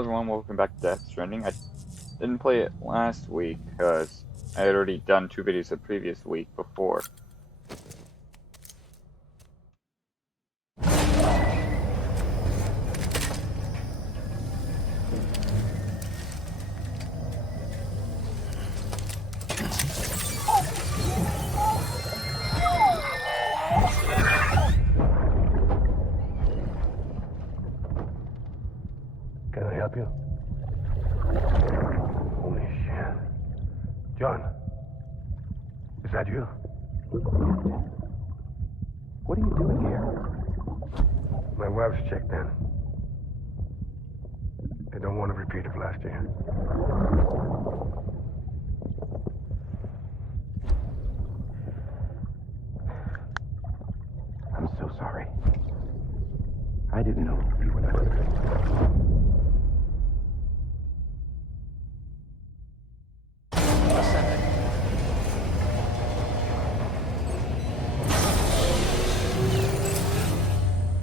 everyone, welcome back to Stranding. I didn't play it last week because I had already done 2 videos the previous week before. Can I help you? Holy shit. John, is that you? What are you doing here? My wife's checked in. I don't want a repeat of last year. I'm so sorry. I didn't know you were that.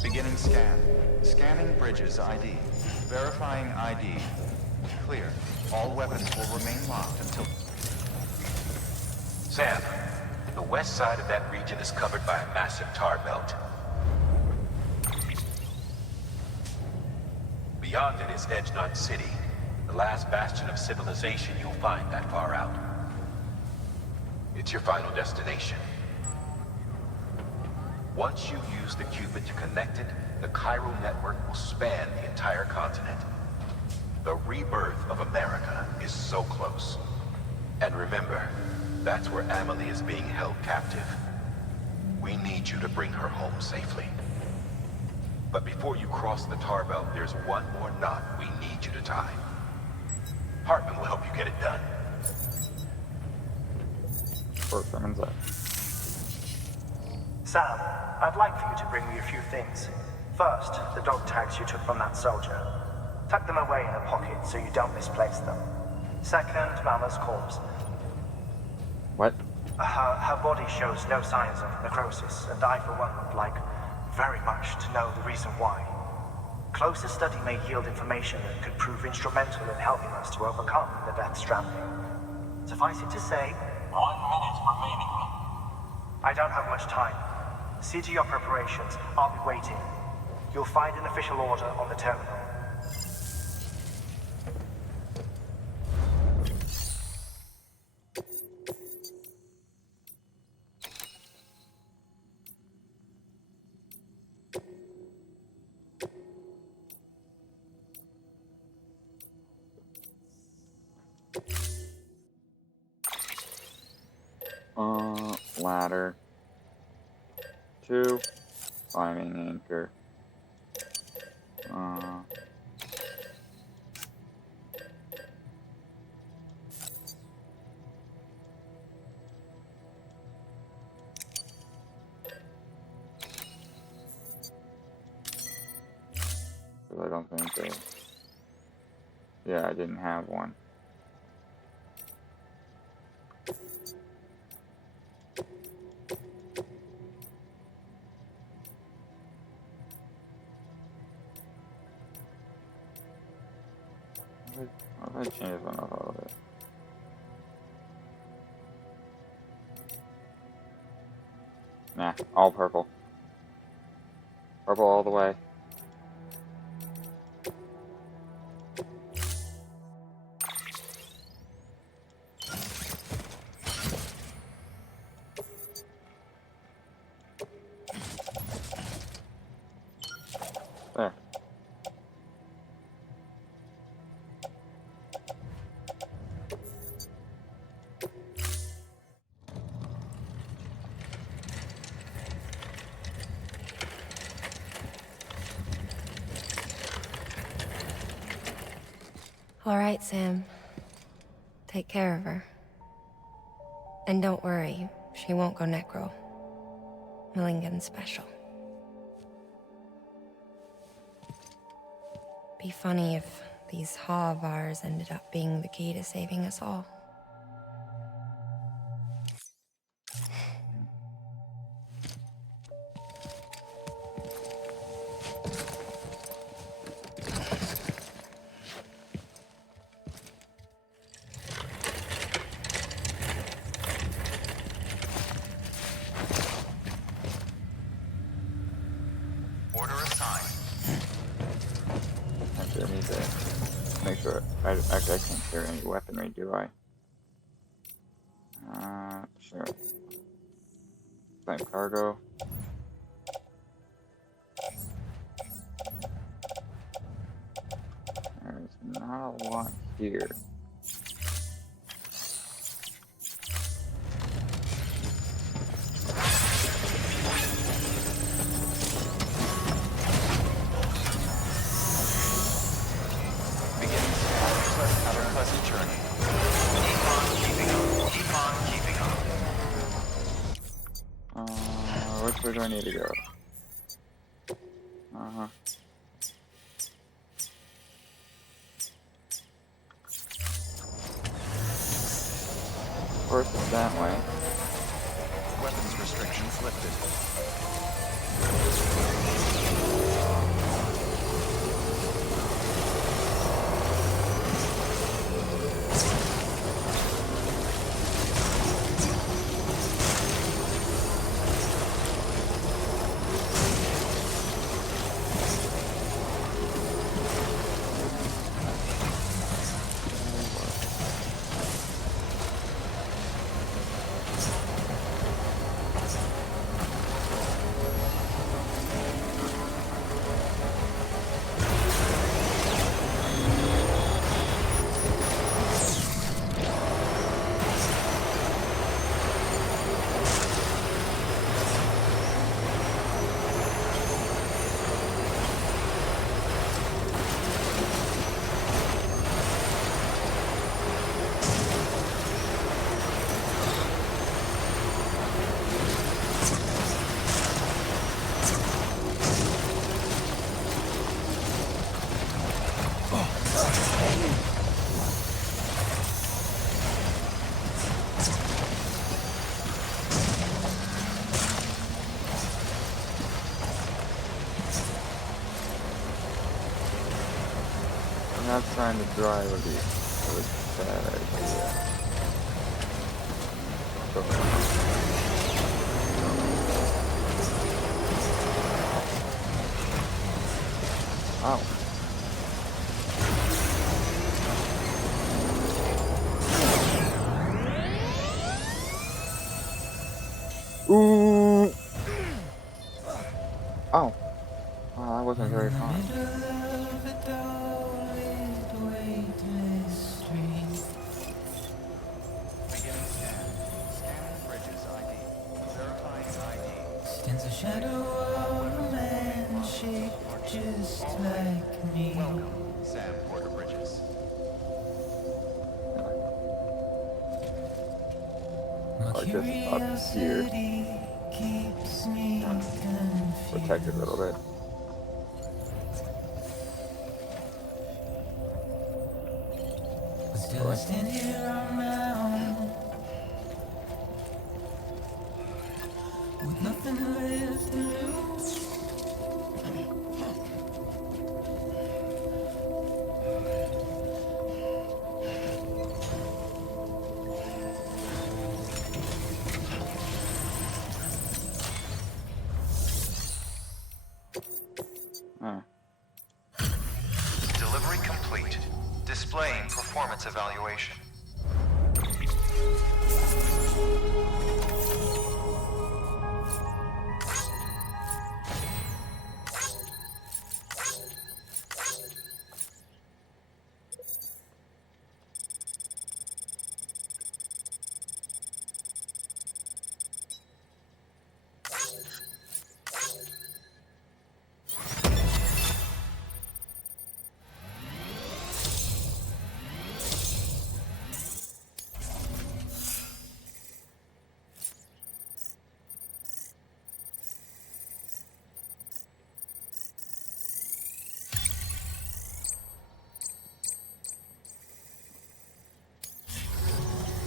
Beginning scan. Scanning bridges ID. Verifying ID. Clear. All weapons will remain locked until... Sam, the west side of that region is covered by a massive tar belt. Beyond it is Edgenut City, the last bastion of civilization you'll find that far out. It's your final destination. Once you use the Cupid to connect it, the Cairo network will span the entire continent. The rebirth of America is so close. And remember, that's where Amelie is being held captive. We need you to bring her home safely. But before you cross the tar belt, there's one more knot we need you to tie. Heartman will help you get it done. Heartman's up. Sam, I'd like for you to bring me a few things. First, the dog tags you took from that soldier. Tuck them away in a pocket so you don't misplace them. Second, Mama's corpse. What? Her body shows no signs of necrosis, and I, for one, would like very much to know the reason why. Closer study may yield information that could prove instrumental in helping us to overcome the death stranding. Suffice it to say, 1 minute remaining. I don't have much time. See to your preparations. I'll be waiting. You'll find an official order on the terminal. Ladder. 2. Climbing anchor. I don't think they... Yeah, I didn't have one. I'll change one of all of it. Nah, all purple. Purple all the way. There. All right, Sam. Take care of her. And don't worry, she won't go necro. Millingan's special. Be funny if these Ha of ours ended up being the key to saving us all. Order assigned. I do need to make sure. Actually, I can't carry any weaponry, do I? Sure. Claim cargo. There's not a lot here. Beginning scan. Have a pleasant journey. Keep on keeping up. Keep on keeping up. Which way do I need to go? Of course, it's that way. Weapons restrictions lifted. Perhaps trying to drive would be a bad idea. Ow. Ooh. Oh. Oh, that wasn't very fun. Beginning scan. Scanning bridges ID. Verifying ID. Stands a shadow of a man shaped just like me. Welcome, Sam Porter Bridges. My Or just up here. curiosity keeps me Protect it a little bit. But still I stand here on my own, with nothing left to lose. Delivery complete. Displaying performance evaluation.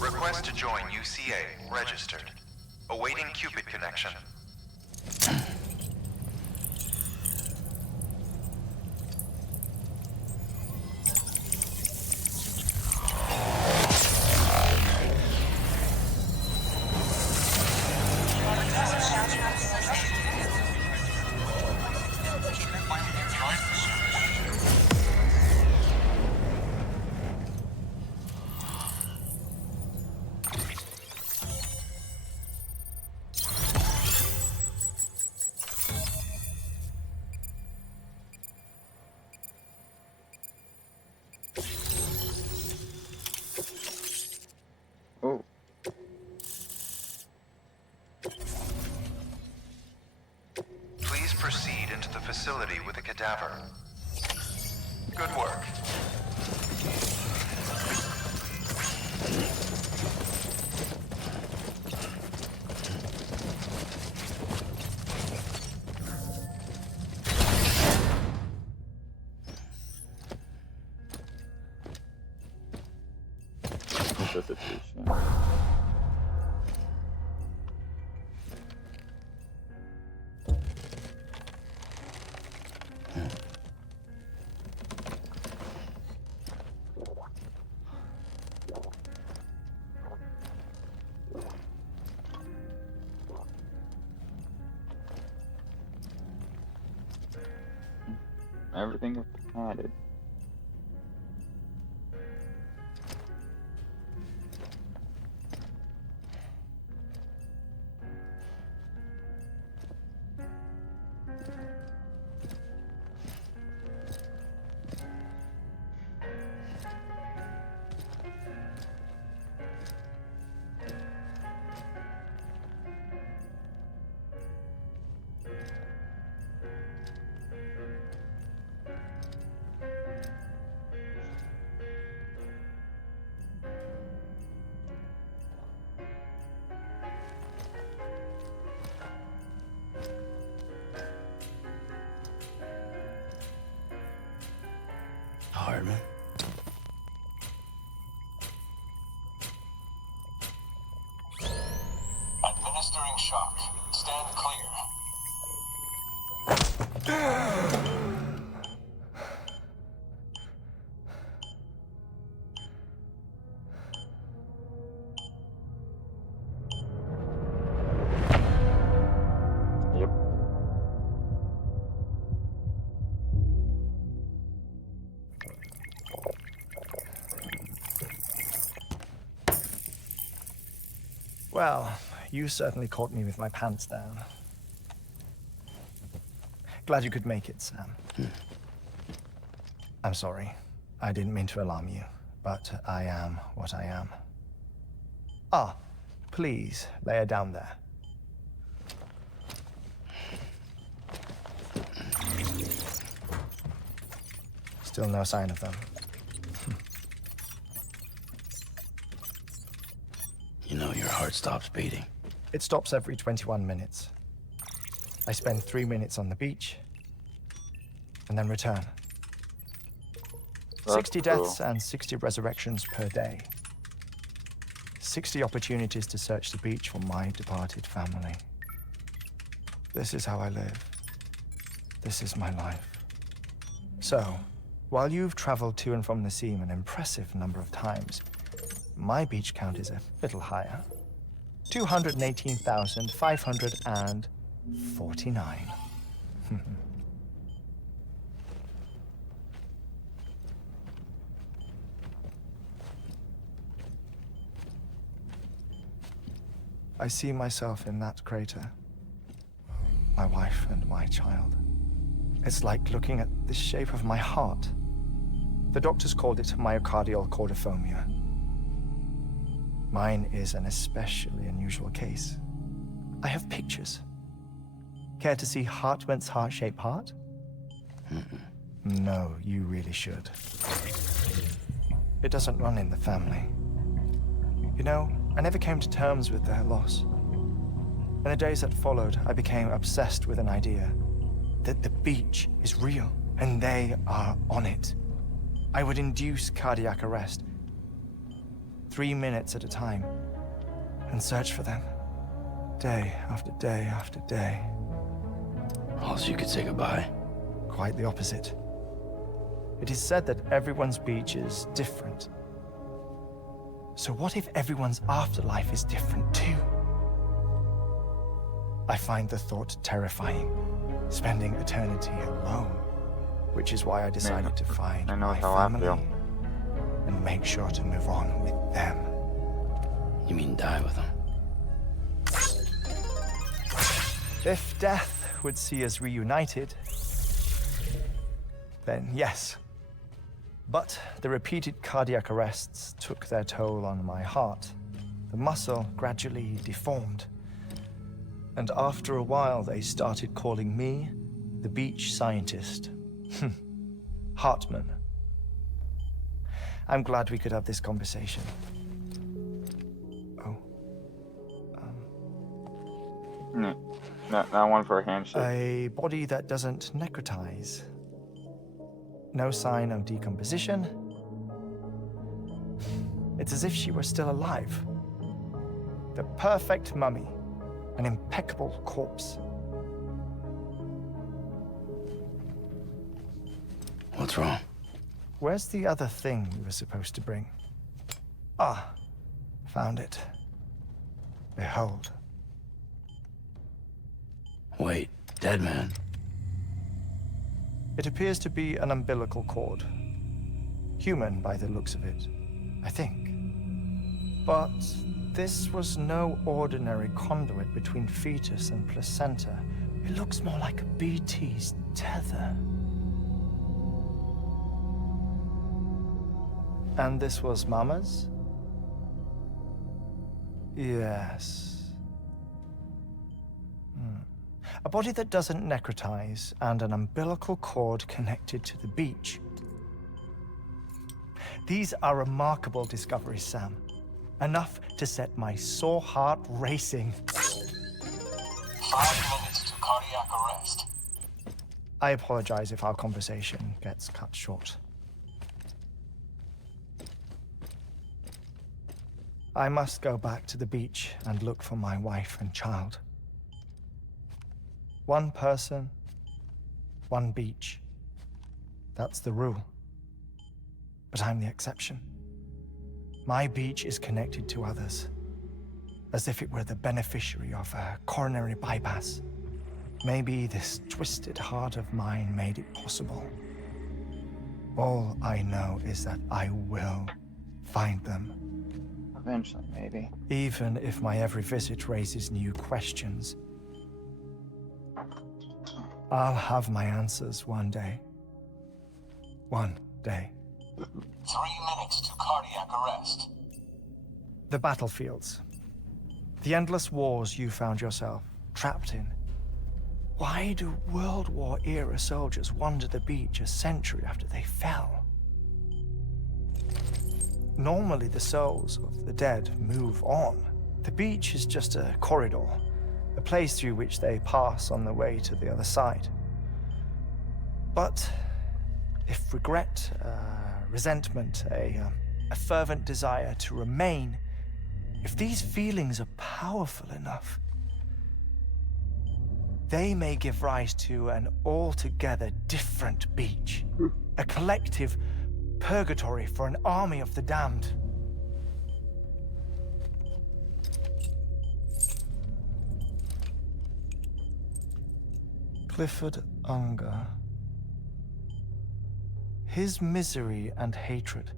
Request to join UCA. Registered. Awaiting Cupid connection. proceed into the facility with a cadaver. Good work. Resuscitation. Everything is added. Heartman. Administering shock. Stand clear. Yep. Well, you certainly caught me with my pants down. Glad you could make it, Sam. I'm sorry. I didn't mean to alarm you, but I am what I am. Ah, please, lay her down there. Still no sign of them. You know your heart stops beating. It stops every 21 minutes. I spend 3 minutes on the beach, and then return. 60 deaths cool. and 60 resurrections per day. 60 opportunities to search the beach for my departed family. This is how I live. This is my life. So, while you've traveled to and from the sea an impressive number of times, my beach count is a little higher. 218,549. I see myself in that crater. My wife and my child. It's like looking at the shape of my heart. The doctors called it myocardial cordiformia. Mine is an especially unusual case. I have pictures. Care to see Heartman's heart-shaped heart? No, you really should. It doesn't run in the family. You know, I never came to terms with their loss. In the days that followed, I became obsessed with an idea that the beach is real and they are on it. I would induce cardiac arrest 3 minutes at a time and search for them day after day after day. Also, you could say goodbye. Quite the opposite. It is said that everyone's beach is different. So what if everyone's afterlife is different too? I find the thought terrifying, spending eternity alone, which is why I decided to find I know my how I family feel. and make sure to move on with them. You mean die with them? If death would see us reunited, then yes. But the repeated cardiac arrests took their toll on my heart. The muscle gradually deformed. And after a while, they started calling me the beach scientist. Heartman. I'm glad we could have this conversation. Oh. Not one for a handshake. A body that doesn't necrotize. No sign of decomposition. It's as if she were still alive. The perfect mummy. An impeccable corpse. What's wrong? Where's the other thing we were supposed to bring? Ah, found it. Behold. Wait, dead man. It appears to be an umbilical cord. Human by the looks of it, I think. But this was no ordinary conduit between fetus and placenta. It looks more like a BT's tether. And this was Mama's? Yes. A body that doesn't necrotize and an umbilical cord connected to the beach. These are remarkable discoveries, Sam. Enough to set my sore heart racing. 5 minutes to cardiac arrest. I apologize if our conversation gets cut short. I must go back to the beach and look for my wife and child. One person, one beach. That's the rule. But I'm the exception. My beach is connected to others, as if it were the beneficiary of a coronary bypass. Maybe this twisted heart of mine made it possible. All I know is that I will find them. Eventually, maybe. Even if my every visit raises new questions. I'll have my answers one day. One day. 3 minutes to cardiac arrest. The battlefields. The endless wars you found yourself trapped in. Why do World War-era soldiers wander the beach a century after they fell? Normally, the souls of the dead move on. The beach is just a corridor, a place through which they pass on the way to the other side. But if regret, resentment, a fervent desire to remain, if these feelings are powerful enough, they may give rise to an altogether different beach, a collective purgatory for an army of the damned. Clifford Unger. His misery and hatred,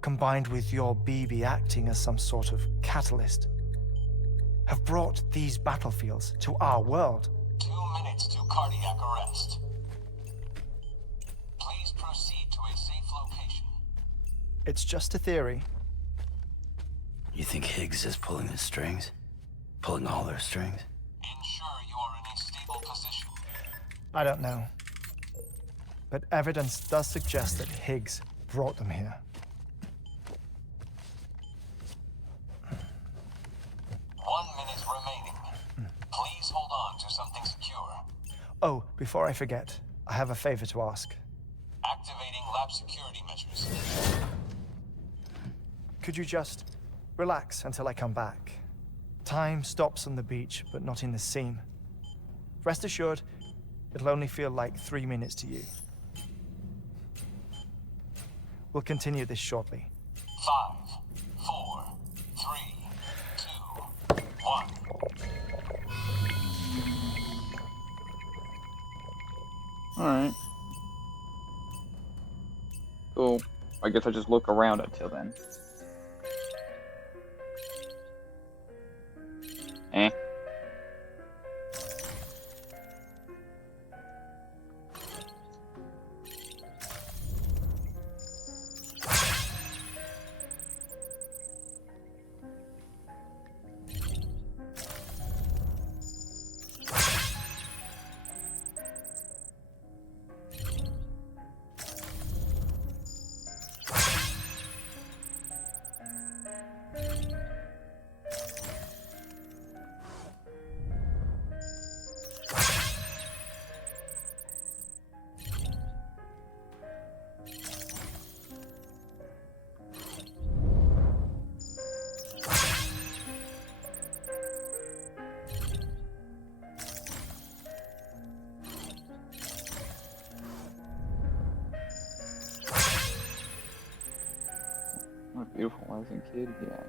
combined with your BB acting as some sort of catalyst, have brought these battlefields to our world. 2 minutes to cardiac arrest. Please proceed to a safe location. It's just a theory. You think Higgs is pulling the strings? Pulling all their strings? Ensure you are in a stable position. I don't know. But evidence does suggest that Higgs brought them here. 1 minute remaining. Please hold on to something secure. Oh, before I forget, I have a favor to ask. Activating lab security measures. Could you just relax until I come back? Time stops on the beach, but not in the scene. Rest assured, it'll only feel like 3 minutes to you. We'll continue this shortly. 5, 4, 3, 2, 1. Alright. So, I guess I just look around until then. Eh. wasn't kid yet.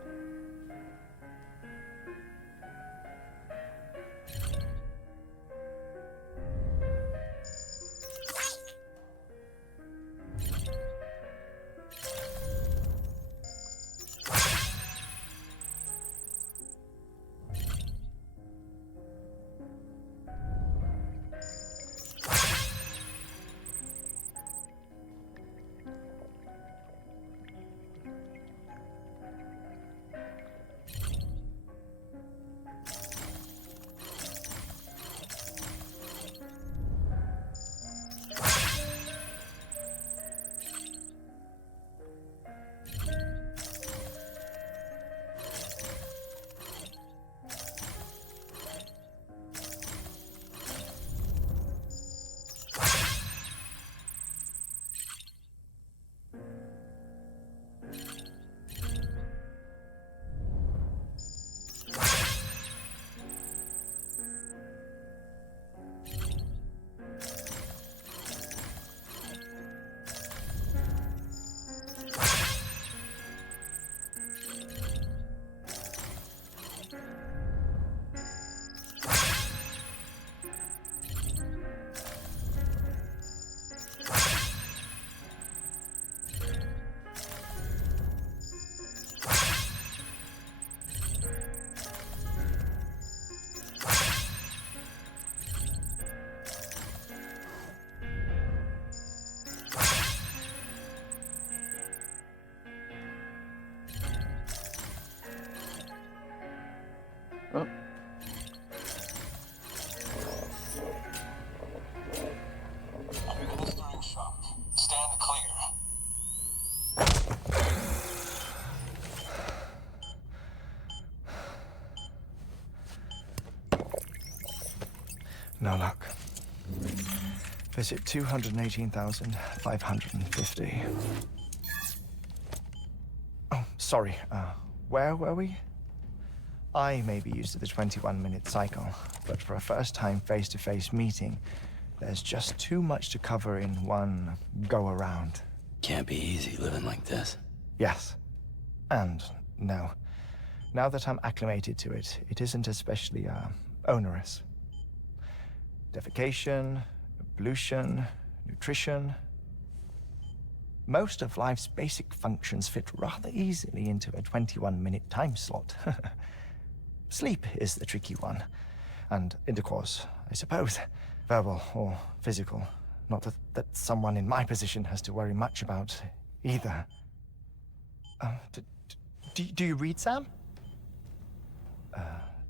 Oh. Administering shock. Stand clear. No luck. Visit 218,550. Oh, sorry. Where were we? I may be used to the 21-minute cycle, but for a first-time face-to-face meeting, there's just too much to cover in one go-around. Can't be easy living like this. Yes. And no. Now that I'm acclimated to it, it isn't especially, onerous. Defecation, ablution, nutrition. Most of life's basic functions fit rather easily into a 21-minute time slot. Sleep is the tricky one. And intercourse, I suppose. Verbal or physical. Not that someone in my position has to worry much about either. Do you read, Sam?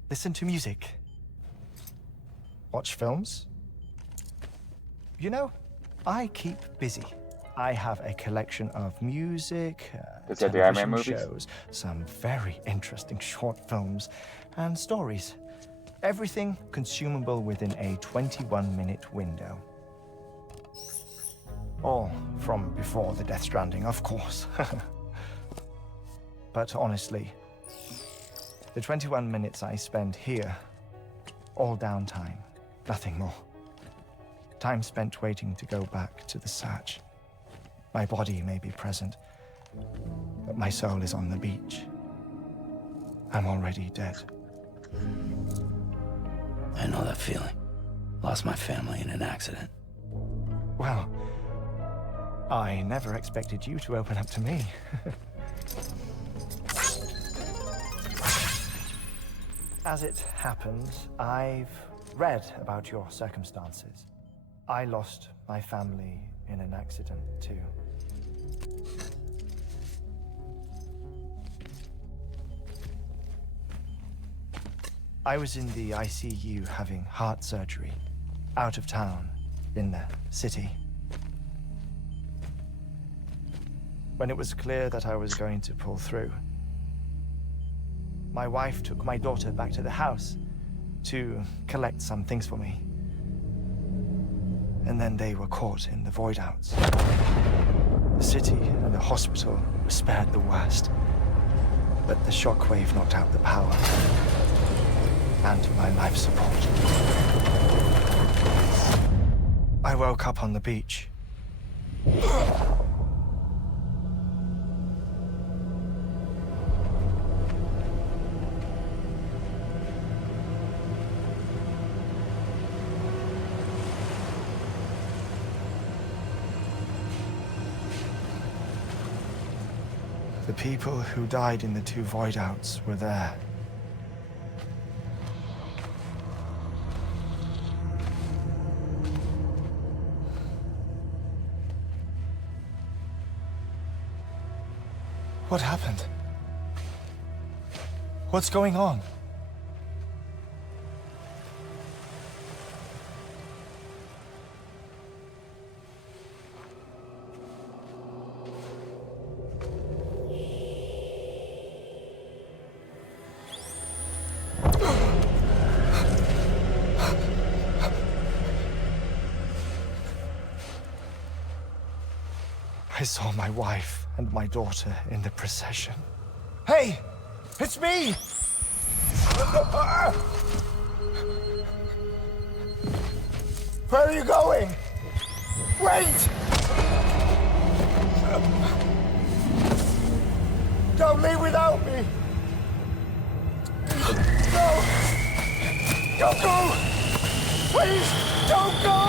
Listen to music. Watch films? You know, I keep busy. I have a collection of music, Is that the Iron Man television movies? shows, some very interesting short films, and stories. Everything consumable within a 21-minute window. All from before the Death Stranding, of course. But honestly, the 21 minutes I spend here, all downtime, nothing more. Time spent waiting to go back to the search. My body may be present, but my soul is on the beach. I'm already dead. I know that feeling. Lost my family in an accident. Well, I never expected you to open up to me. As it happens, I've read about your circumstances. I lost my family in an accident, too. I was in the ICU having heart surgery, out of town, in the city. When it was clear that I was going to pull through, my wife took my daughter back to the house to collect some things for me. And then they were caught in the void outs. The city and the hospital were spared the worst, but the shockwave knocked out the power and my life support. I woke up on the beach. The people who died in the 2 void outs were there. What happened? What's going on? I saw my wife and my daughter in the procession. Hey! It's me! Where are you going? Wait! Don't leave without me! No! Don't go! Please, don't go!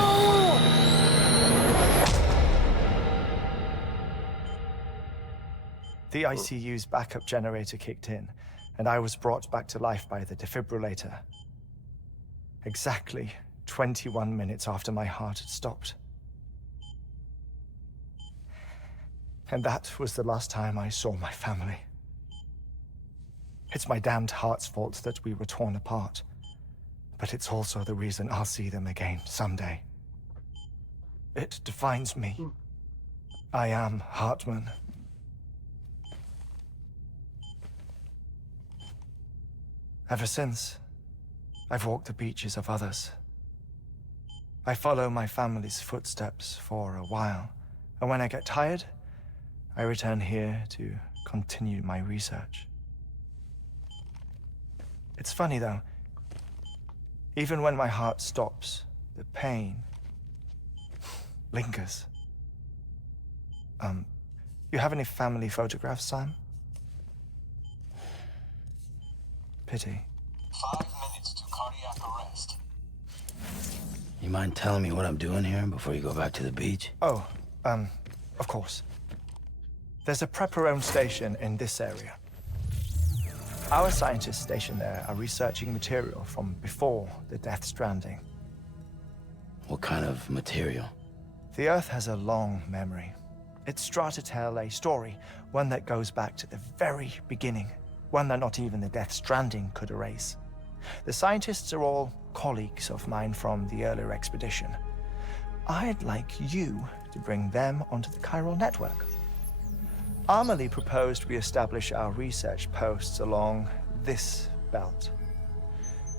The ICU's backup generator kicked in, and I was brought back to life by the defibrillator. Exactly 21 minutes after my heart had stopped. And that was the last time I saw my family. It's my damned heart's fault that we were torn apart, but it's also the reason I'll see them again someday. It defines me. I am Heartman. Ever since, I've walked the beaches of others. I follow my family's footsteps for a while, and when I get tired, I return here to continue my research. It's funny though, even when my heart stops, the pain lingers. You have any family photographs, Sam? Pity. 5 minutes to cardiac arrest. You mind telling me what I'm doing here before you go back to the beach? Oh, of course. There's a prep-your-own station in this area. Our scientists stationed there are researching material from before the Death Stranding. What kind of material? The Earth has a long memory. It's trying to tell a story, one that goes back to the very beginning. One that not even the Death Stranding could erase. The scientists are all colleagues of mine from the earlier expedition. I'd like you to bring them onto the chiral network. Amelie proposed we establish our research posts along this belt.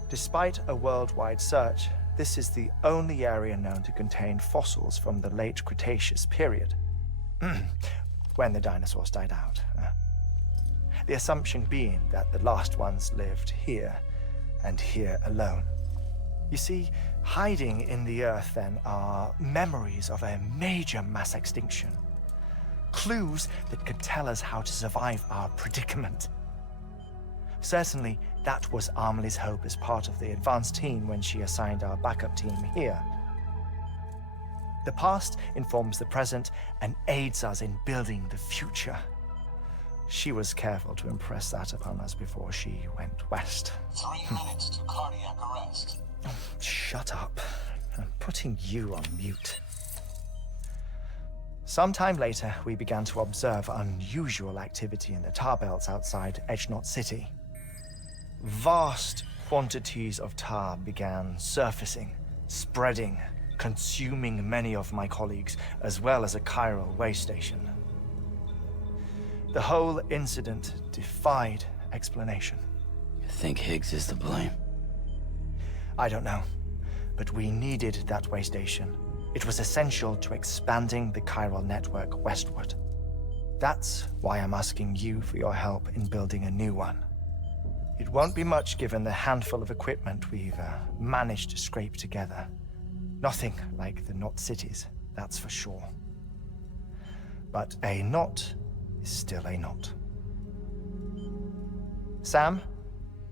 Despite a worldwide search, this is the only area known to contain fossils from the late Cretaceous period, when the dinosaurs died out. The assumption being that the last ones lived here, and here alone. You see, hiding in the Earth then are memories of a major mass extinction. Clues that could tell us how to survive our predicament. Certainly, that was Amelie's hope as part of the advanced team when she assigned our backup team here. The past informs the present and aids us in building the future. She was careful to impress that upon us before she went west. 3 minutes to cardiac arrest. Shut up. I'm putting you on mute. Sometime later, we began to observe unusual activity in the tar belts outside Edgenot City. Vast quantities of tar began surfacing, spreading, consuming many of my colleagues, as well as a chiral way station. The whole incident defied explanation. You think Higgs is to blame? I don't know, but we needed that way station. It was essential to expanding the chiral network westward. That's why I'm asking you for your help in building a new one. It won't be much given the handful of equipment we've managed to scrape together. Nothing like the knot cities, that's for sure. But a knot is still a knot. Sam,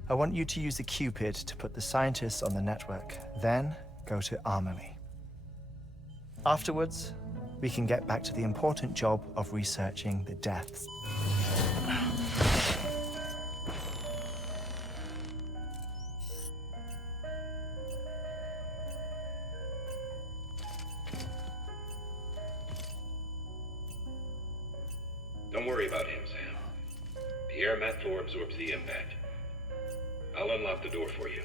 I want you to use the Cupid to put the scientists on the network, then go to Amelie. Afterwards, we can get back to the important job of researching the deaths. Don't worry about him, Sam. The air mat floor absorbs the impact. I'll unlock the door for you.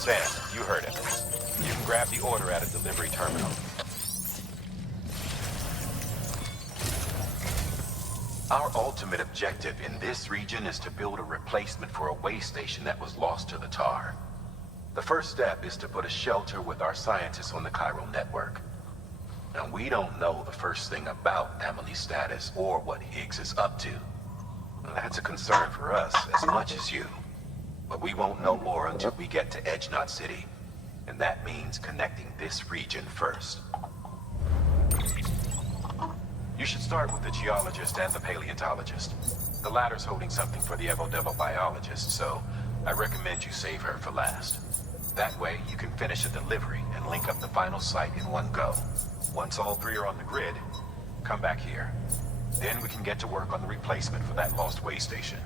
Sam, you heard him. You can grab the order at a delivery terminal. Our ultimate objective in this region is to build a replacement for a way station that was lost to the tar. The first step is to put a shelter with our scientists on the chiral network. Now, we don't know the first thing about Emily's status or what Higgs is up to. That's a concern for us as much as you. But we won't know more until we get to Edge Knot City. And that means connecting this region first. You should start with the geologist and the paleontologist. The latter's holding something for the Evo-Devo biologist, so I recommend you save her for last. That way, you can finish a delivery and link up the final site in one go. Once all three are on the grid, come back here. Then we can get to work on the replacement for that lost way station.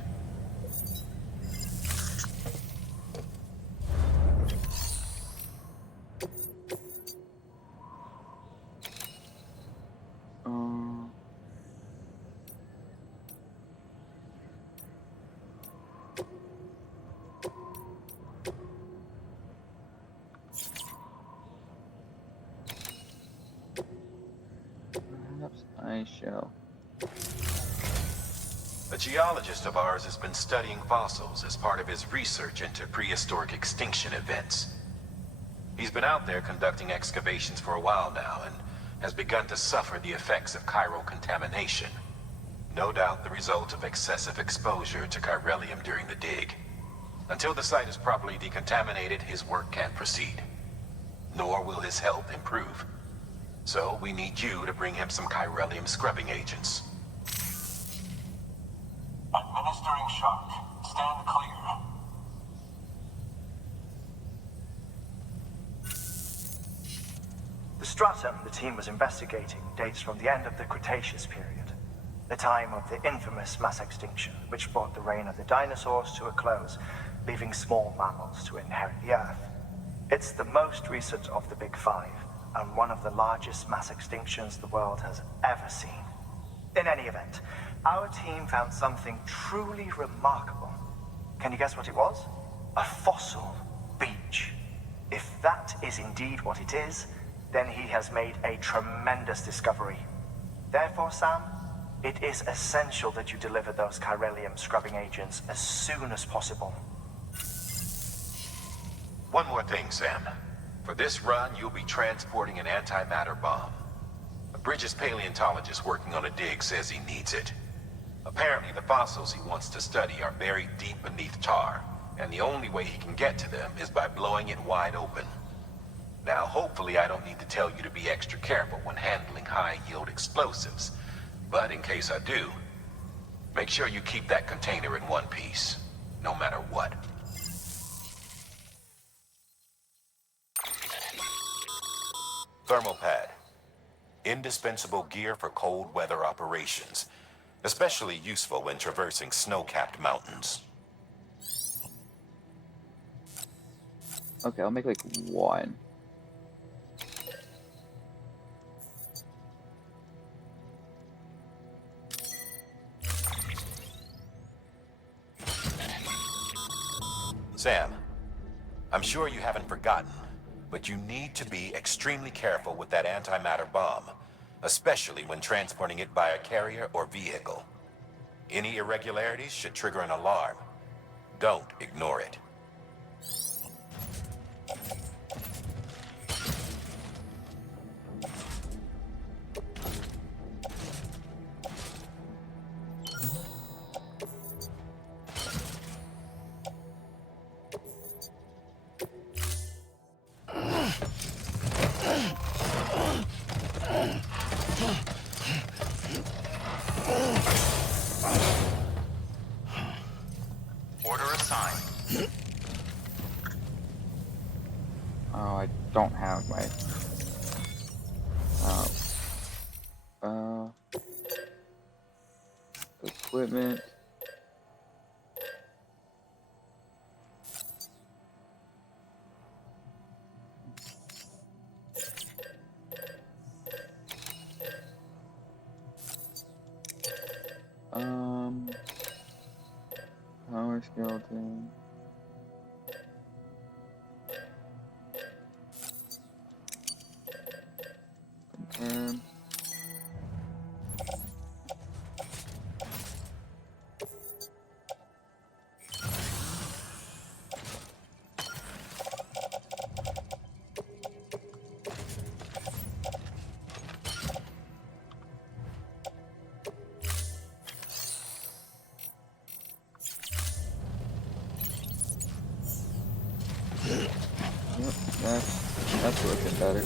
Perhaps I shall. A geologist of ours has been studying fossils as part of his research into prehistoric extinction events. He's been out there conducting excavations for a while now and has begun to suffer the effects of chiral contamination. No doubt the result of excessive exposure to chiralium during the dig. Until the site is properly decontaminated, his work can't proceed. Nor will his health improve. So we need you to bring him some chiralium scrubbing agents. Administering shock. Stand clear. The stratum the team was investigating dates from the end of the Cretaceous period, the time of the infamous mass extinction, which brought the reign of the dinosaurs to a close, leaving small mammals to inherit the Earth. It's the most recent of the Big Five, and one of the largest mass extinctions the world has ever seen. In any event, our team found something truly remarkable. Can you guess what it was? A fossil beach. If that is indeed what it is, then he has made a tremendous discovery. Therefore, Sam, it is essential that you deliver those chiralium scrubbing agents as soon as possible. One more thing, Sam. For this run, you'll be transporting an antimatter bomb. A Bridges paleontologist working on a dig says he needs it. Apparently, the fossils he wants to study are buried deep beneath tar, and the only way he can get to them is by blowing it wide open. Now, hopefully I don't need to tell you to be extra careful when handling high-yield explosives, but in case I do, make sure you keep that container in one piece, no matter what. Thermal pad. Indispensable gear for cold weather operations, especially useful when traversing snow-capped mountains. Okay, I'll make like one. Sam, I'm sure you haven't forgotten, but you need to be extremely careful with that antimatter bomb, especially when transporting it by a carrier or vehicle. Any irregularities should trigger an alarm. Don't ignore it. Oh, I don't have my uh equipment. Power skeleton. Confirm. Yep, that's looking better.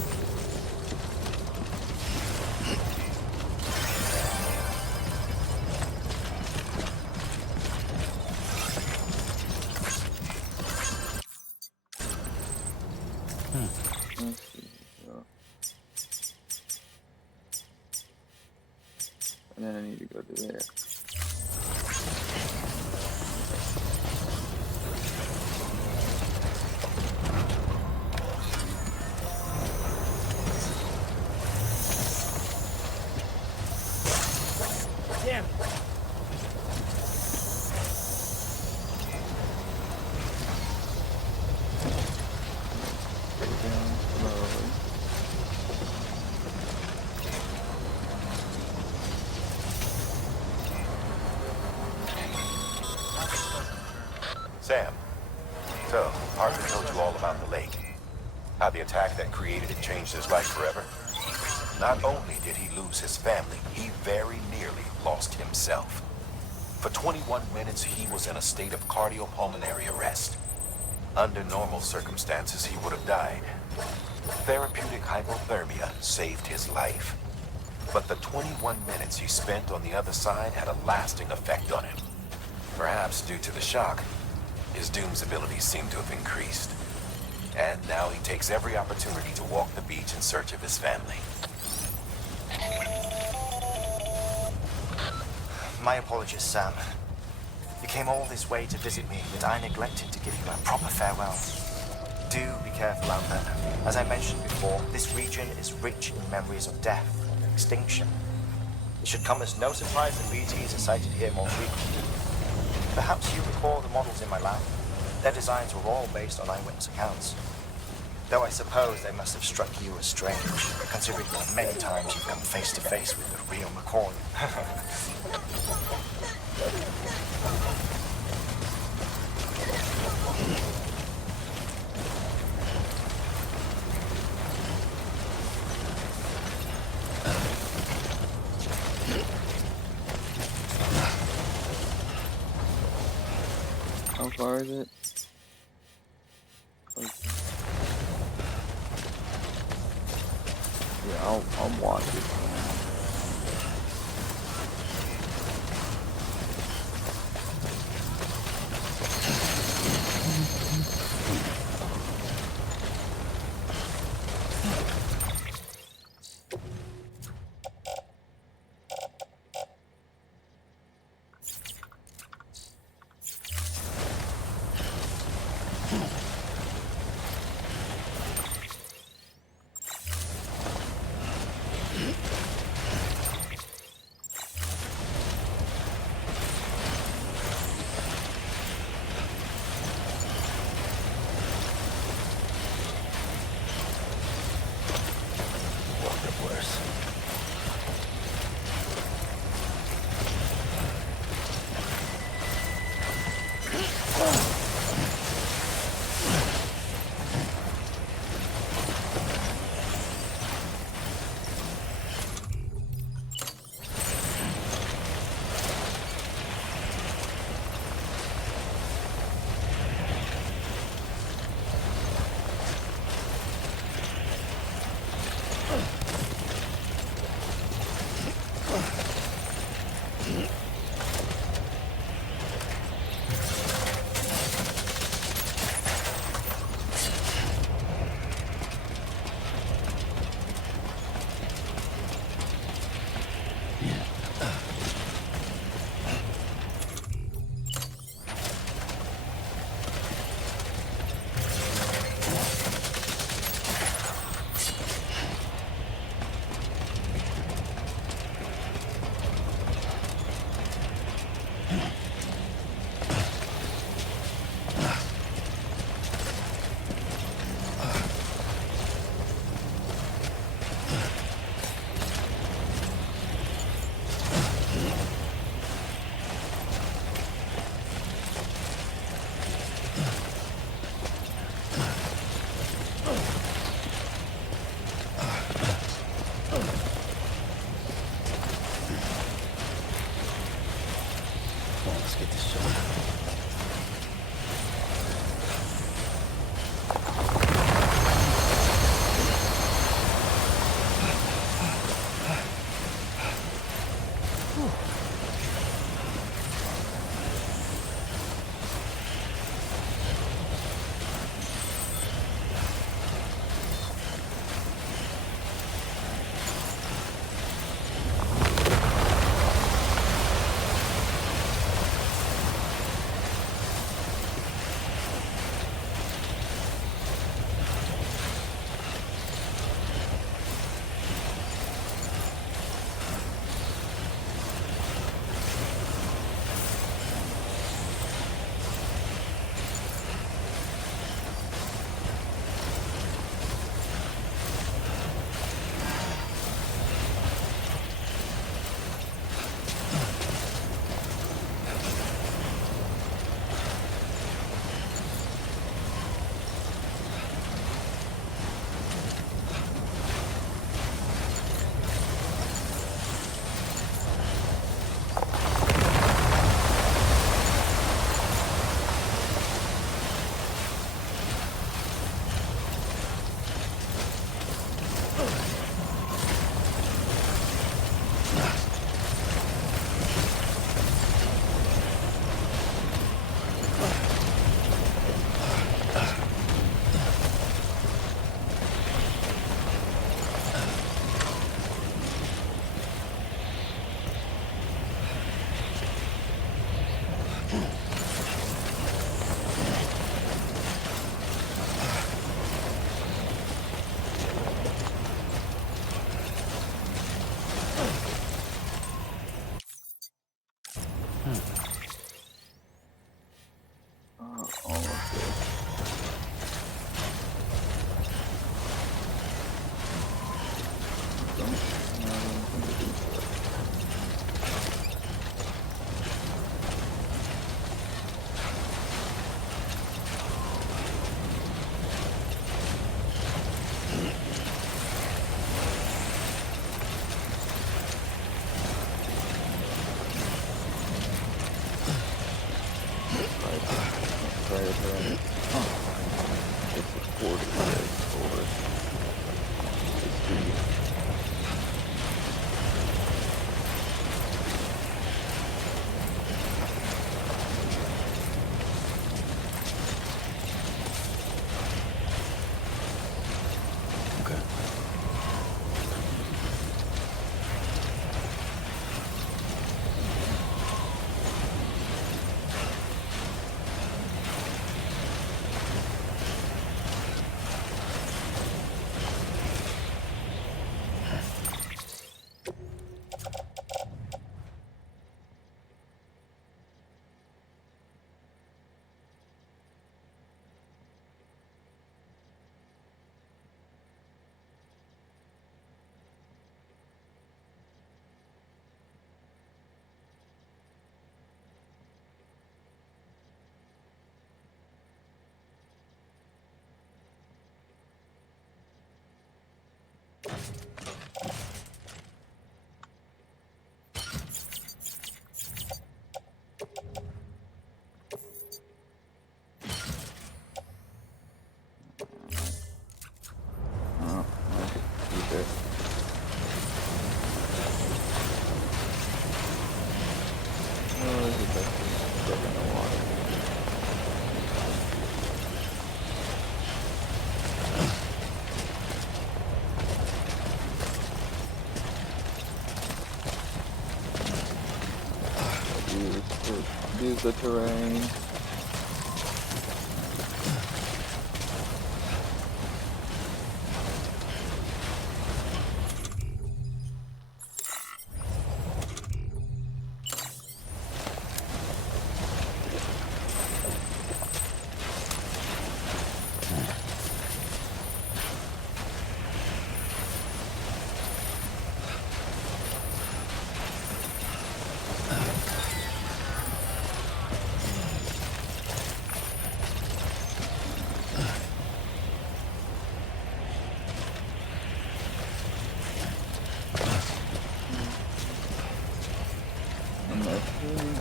Let's see. So, and then I need to go to there. Damn. Down slowly. Sam, so Heartman told you all about the lake. How the attack that created it changed his life forever. Not only did he lose his family, he very nearly lost himself. For 21 minutes, he was in a state of cardiopulmonary arrest. Under normal circumstances, he would have died. Therapeutic hypothermia saved his life. But the 21 minutes he spent on the other side had a lasting effect on him. Perhaps due to the shock, his Doom's abilities seem to have increased. And now he takes every opportunity to walk the beach in search of his family. My apologies, Sam. You came all this way to visit me, but I neglected to give you a proper farewell. Do be careful out there. As I mentioned before, this region is rich in memories of death and extinction. It should come as no surprise that BTs are sighted here more frequently. Perhaps you recall the models in my lab? Their designs were all based on eyewitness accounts. Though I suppose they must have struck you as strange, considering the many times you've come face to face with the real McCoy. How far is it? Okay. Yeah, I'll watch it. Let's get this show. All of this. Don't have anything to do for it. Use the terrain.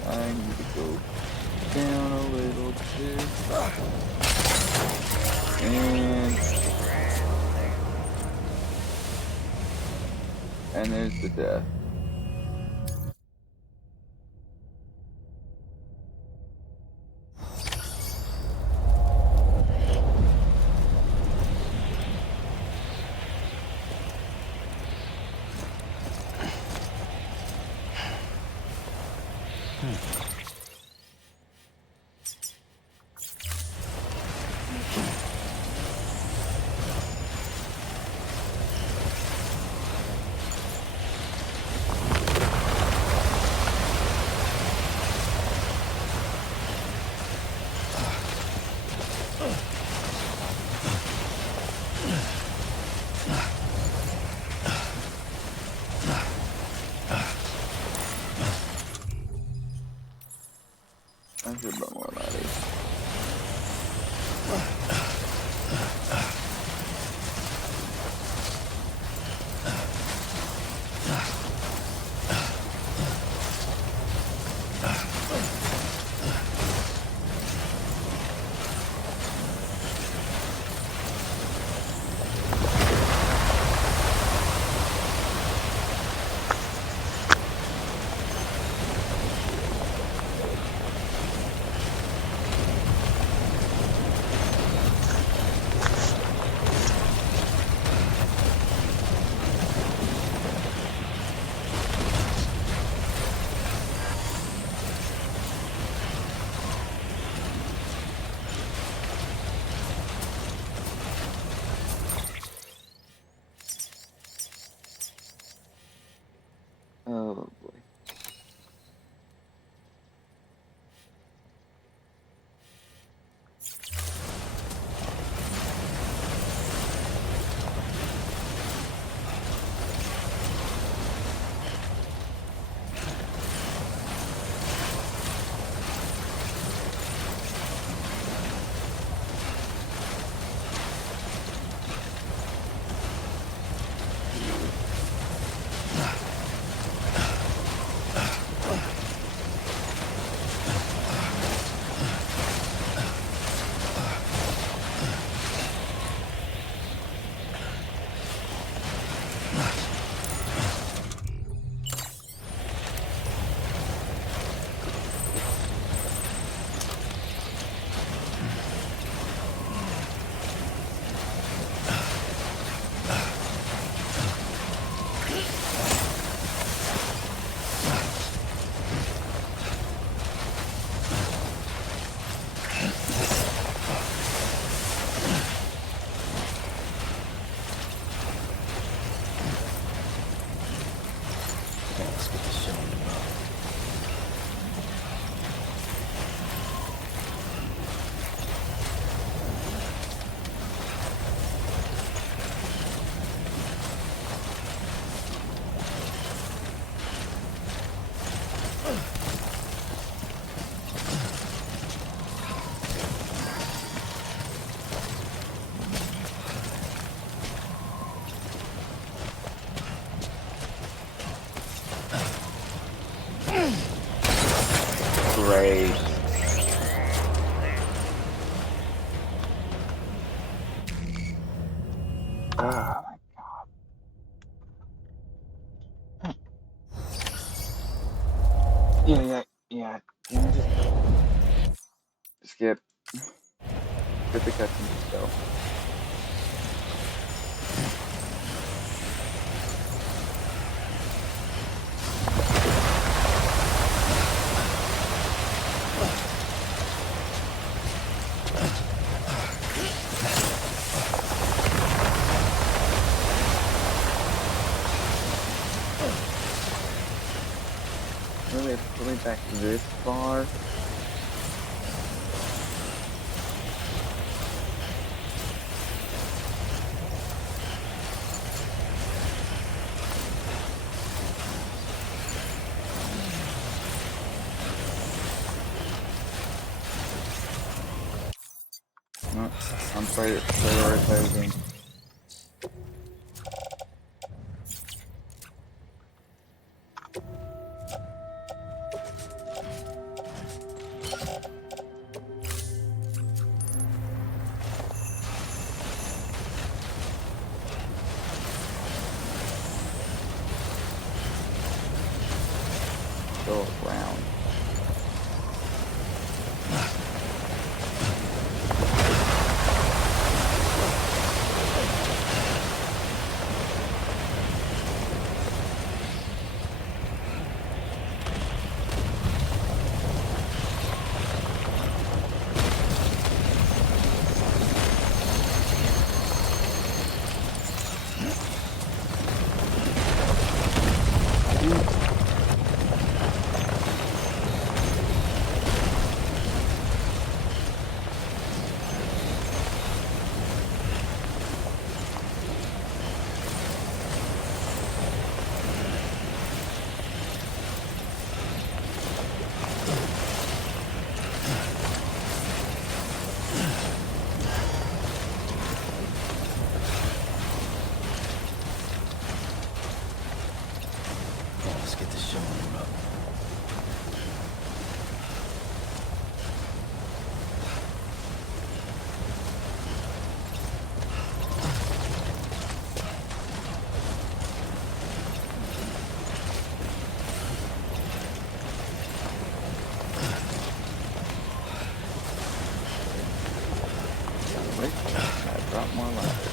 I need to go down a little bit. And there's the death. I should put more ladders. Oh boy. Let's get this show on the road. Great. Oh my god. Yeah. Can you just skip? Skip the cutscene, just go. Really have to play back this far? No, I'm prioritizing. Go around. Let's get this show on the road. Right. I brought more life.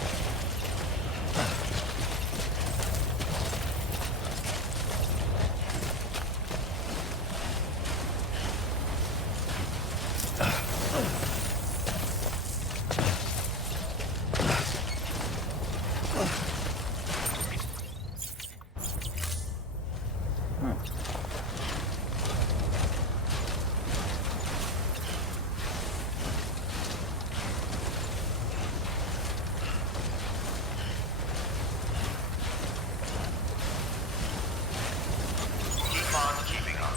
Keep on keeping on.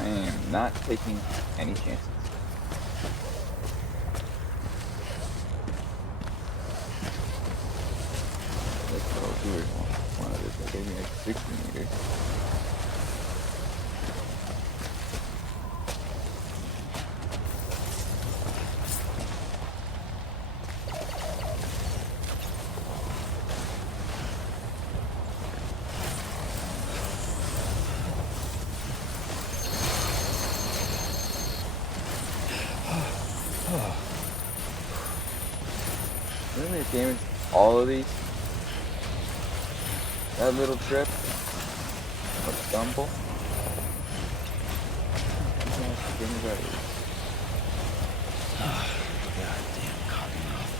I am not taking any chances. That's what I'll do is one of this. It gave me like 60 meters. Really damaged all of these? That little trip? A stumble? Give me that. Goddamn cottonmouth.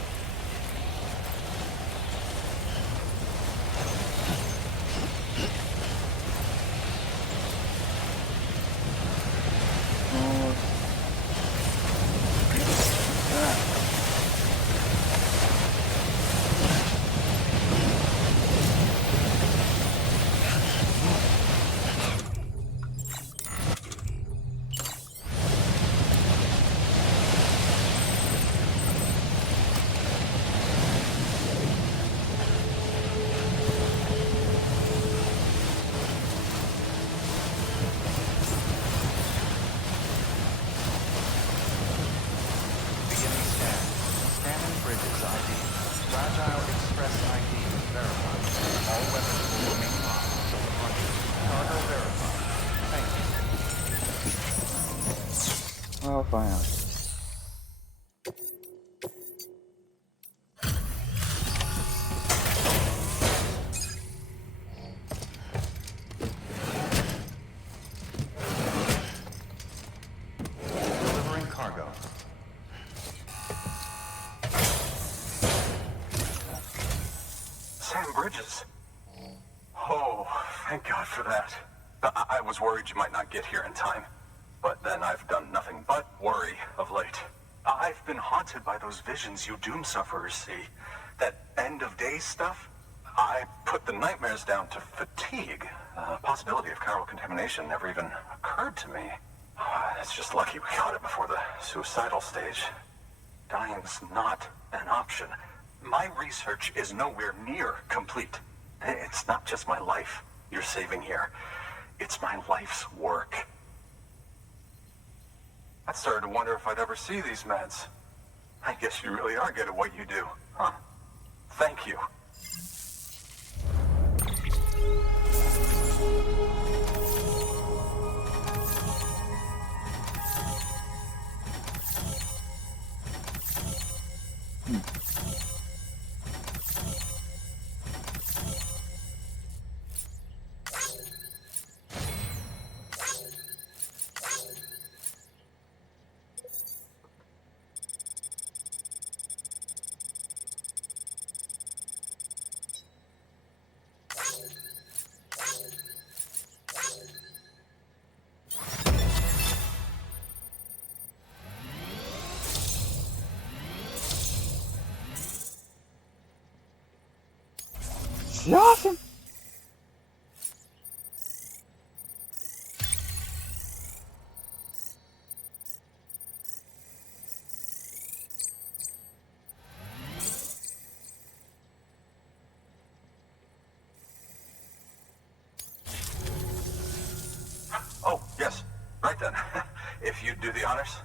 Beginning scan. Scanning bridges ID. Fragile Express ID verified. All weapons will remain locked until departure. Cargo verified. Thank you. Well, fine. Delivering cargo. Sam Bridges. Oh, thank God for that. I was worried you might not get here in time. But then I've done nothing but worry of late. I've been haunted by those visions you doom sufferers see. That end of days stuff? I put the nightmares down to fatigue. The possibility of chiral contamination never even occurred to me. It's just lucky we caught it before the suicidal stage. Dying's not an option. My research is nowhere near complete. It's not just my life you're saving here. It's my life's work. I started to wonder if I'd ever see these meds. I guess you really are good at what you do, huh? Thank you. It's awesome. Oh, yes. Right then. If you'd do the honors.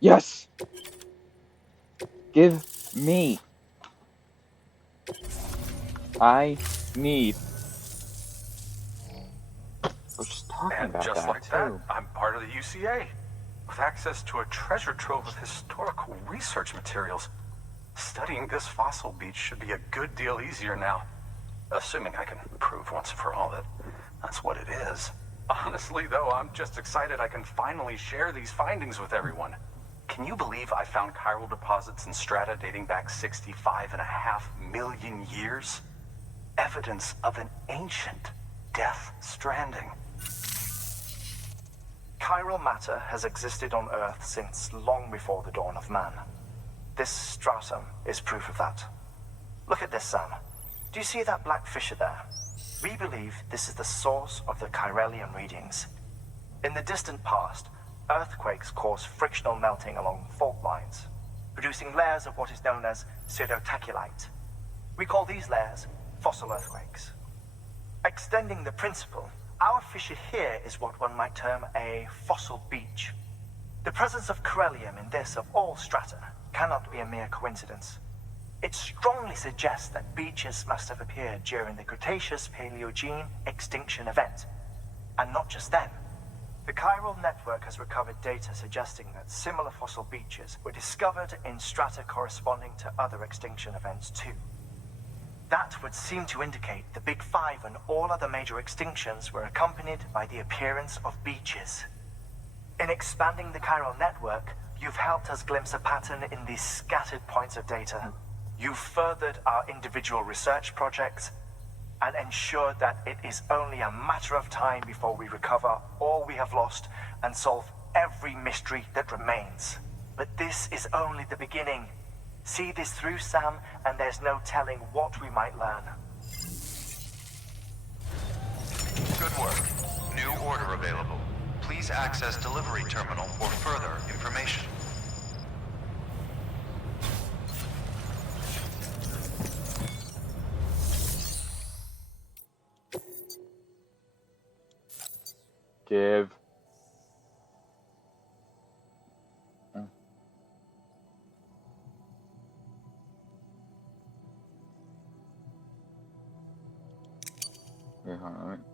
Yes! Give me. I need. I was just talking And about just that, like that, too. I'm part of the UCA, with access to a treasure trove of historical research materials. Studying this fossil beach should be a good deal easier now, assuming I can prove once and for all that that's what it is. Honestly, though, I'm just excited I can finally share these findings with everyone. Can you believe I found chiral deposits in strata dating back 65.5 million years? Evidence of an ancient death stranding. Chiral matter has existed on Earth since long before the dawn of man. This stratum is proof of that. Look at this, Sam. Do you see that black fissure there? We believe this is the source of the chiralium readings. In the distant past, earthquakes caused frictional melting along fault lines, producing layers of what is known as pseudotachylite. We call these layers fossil earthquakes. Extending the principle, our fissure here is what one might term a fossil beach. The presence of chiralium in this of all strata cannot be a mere coincidence. It strongly suggests that beaches must have appeared during the Cretaceous-Paleogene extinction event. And not just then. The chiral network has recovered data suggesting that similar fossil beaches were discovered in strata corresponding to other extinction events too. That would seem to indicate the Big Five and all other major extinctions were accompanied by the appearance of beaches. In expanding the chiral network, you've helped us glimpse a pattern in these scattered points of data. You've furthered our individual research projects and ensured that it is only a matter of time before we recover all we have lost and solve every mystery that remains. But this is only the beginning. See this through, Sam, and there's no telling what we might learn. Good work. New order available. Please access delivery terminal for further information. Give. Wait, hold on.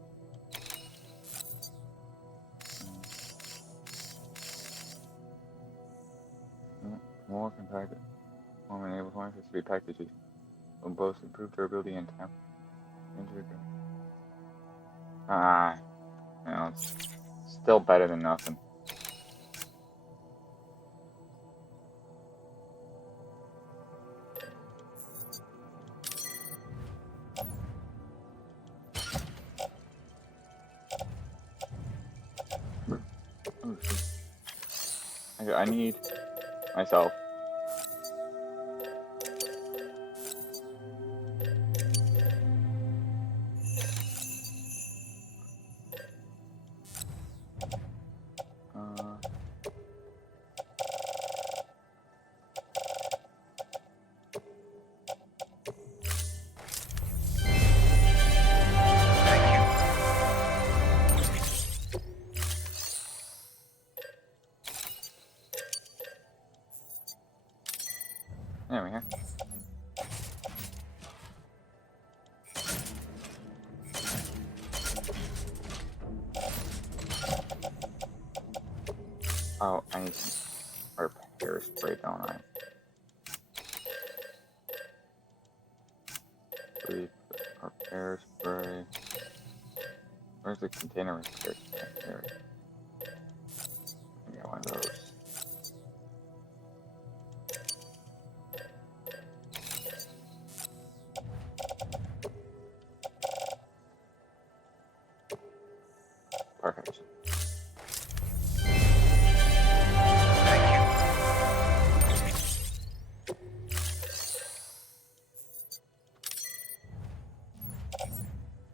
More compacted. More enables one to be packages. Will both improve durability and temp. Ah, you know, it's still better than nothing. Oh, okay, I need myself. There we go. Oh, I need some repair spray, don't I? Repair spray. Where's the container repair spray? There it is. I got one of those. Perfect.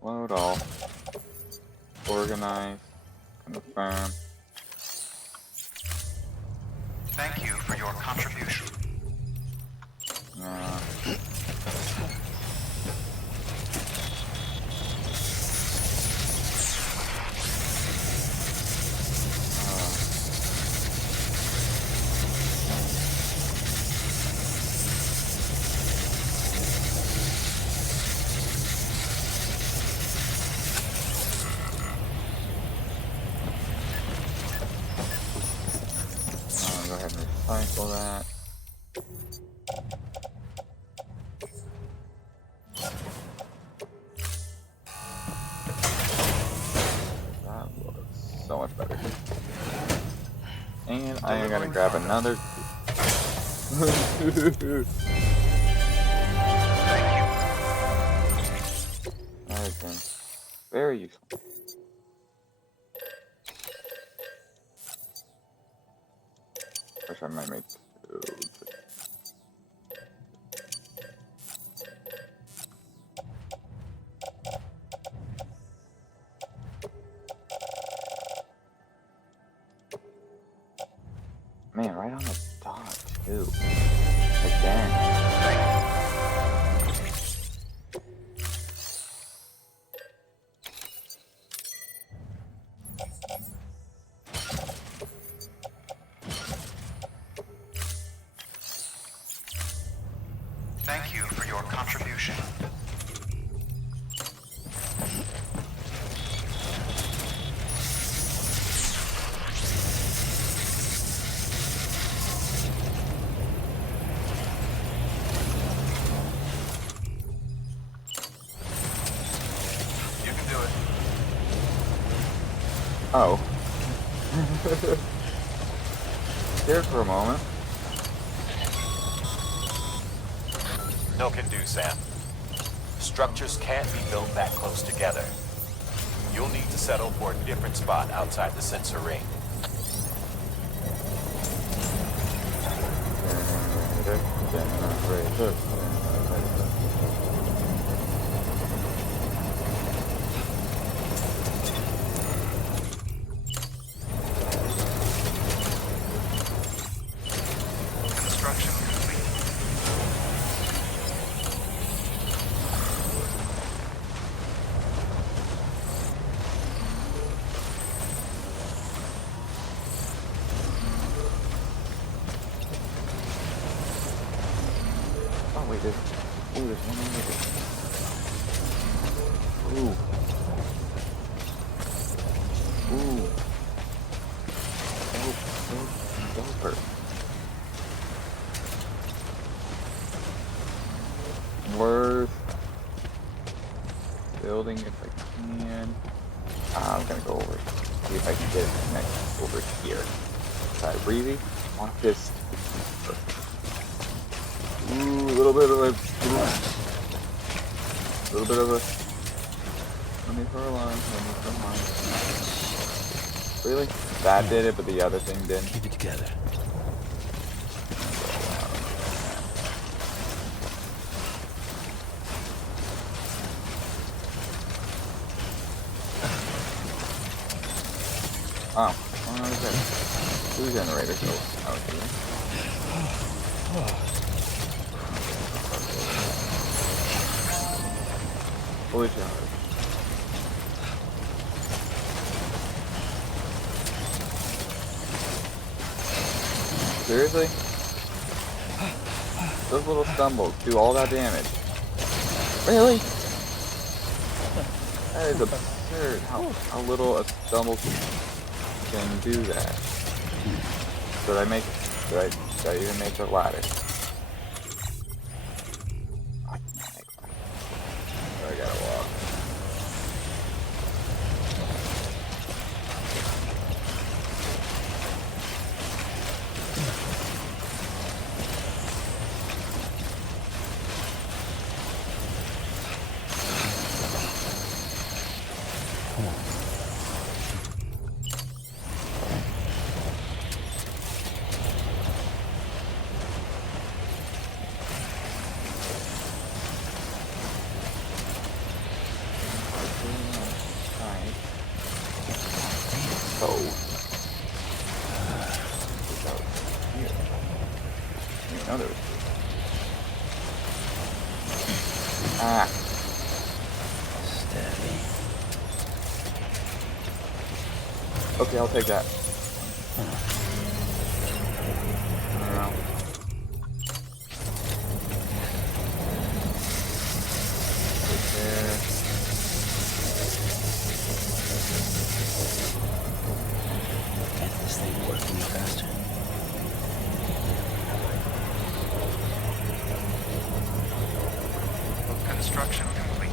Load all. Organize. Confirm. Thank you for your contribution. Go ahead and recycle that. That looks so much better. And I gotta grab another. That has been very useful. Wish I might make two. Man, right on the dot, too. Again. Thank you for your contribution. You can do it. Oh. Here for a moment. No can do, Sam. Structures can't be built that close together. You'll need to settle for a different spot outside the sensor ring. Construction complete. Oh, wait, there's one over there. Ooh. building if I can. I'm gonna go over, see if I can get it connected over here. So I really want this. Ooh, a little bit of a. Let me for a line. Really? That did it, but the other thing didn't. Keep it together. Oh, okay. Two generators go out here. Fully charged. Seriously? Those little stumbles do all that damage. Really? That is absurd how little a stumble can do that. Did I even make the ladder? I can't make ladder. So I gotta walk. Ah. Steady. Okay, I'll take that. Around. Right there. Get this thing working faster. Construction complete.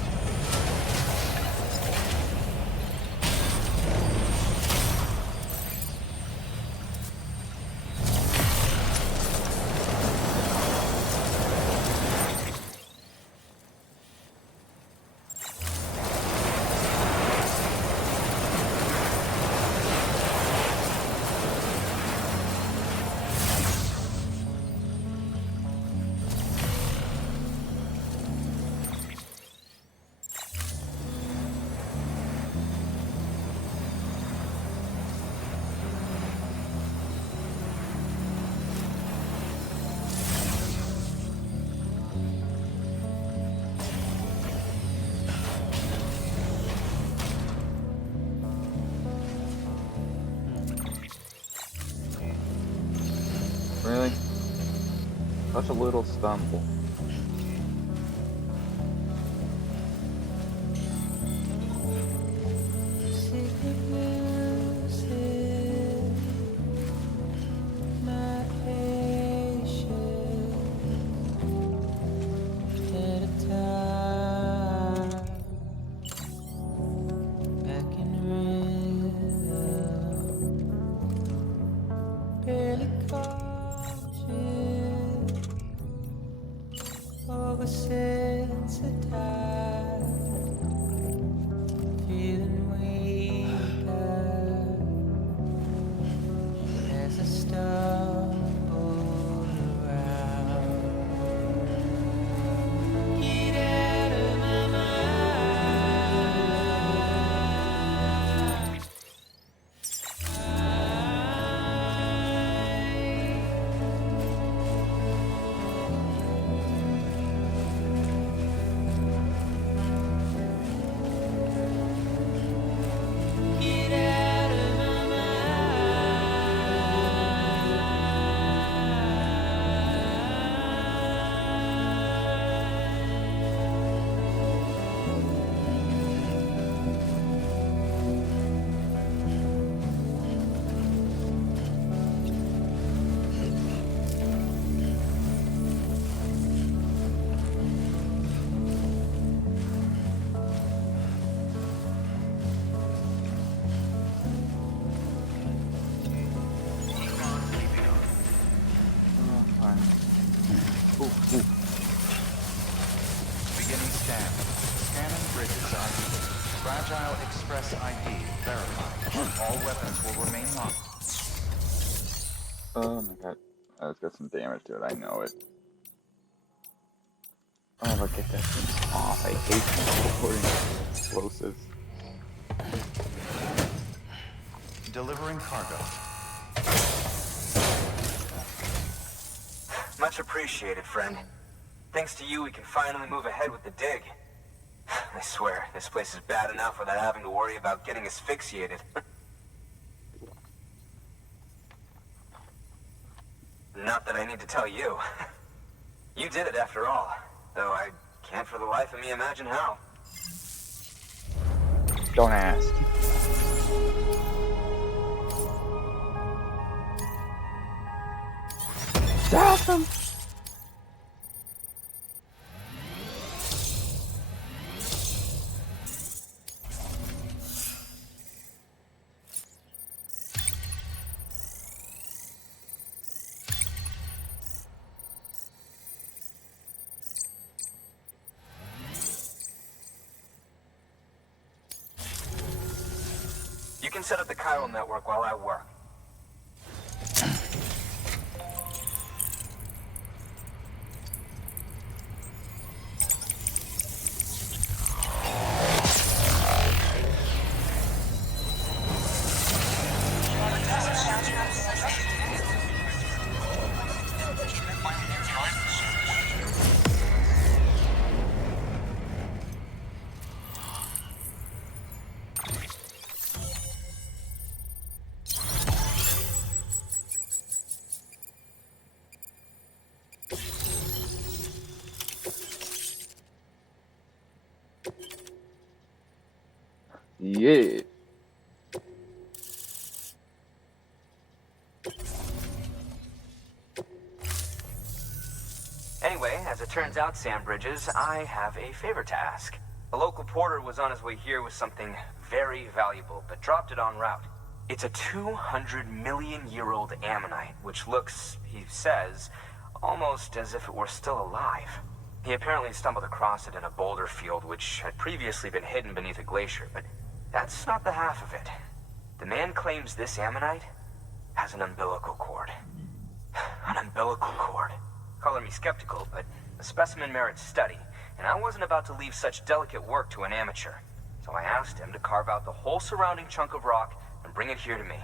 Really? Such a little stumble. Fragile Express ID verified. All weapons will remain locked. Oh my god. It's got some damage to it, I know it. Oh, but get that thing off. I hate transporting explosives. Delivering cargo. Much appreciated, friend. Thanks to you, we can finally move ahead with the dig. I swear, this place is bad enough without having to worry about getting asphyxiated. Not that I need to tell you. You did it after all, though I can't for the life of me imagine how. Don't ask. Stop them! You can set up the chiral network while I work. Yeah. Anyway, as it turns out, Sam Bridges, I have a favor to ask. A local porter was on his way here with something very valuable, but dropped it en route. It's a 200-million-year-old ammonite, which looks, he says, almost as if it were still alive. He apparently stumbled across it in a boulder field, which had previously been hidden beneath a glacier, but that's not the half of it. The man claims this ammonite has an umbilical cord. An umbilical cord. Color me skeptical, but the specimen merits study, and I wasn't about to leave such delicate work to an amateur. So I asked him to carve out the whole surrounding chunk of rock and bring it here to me.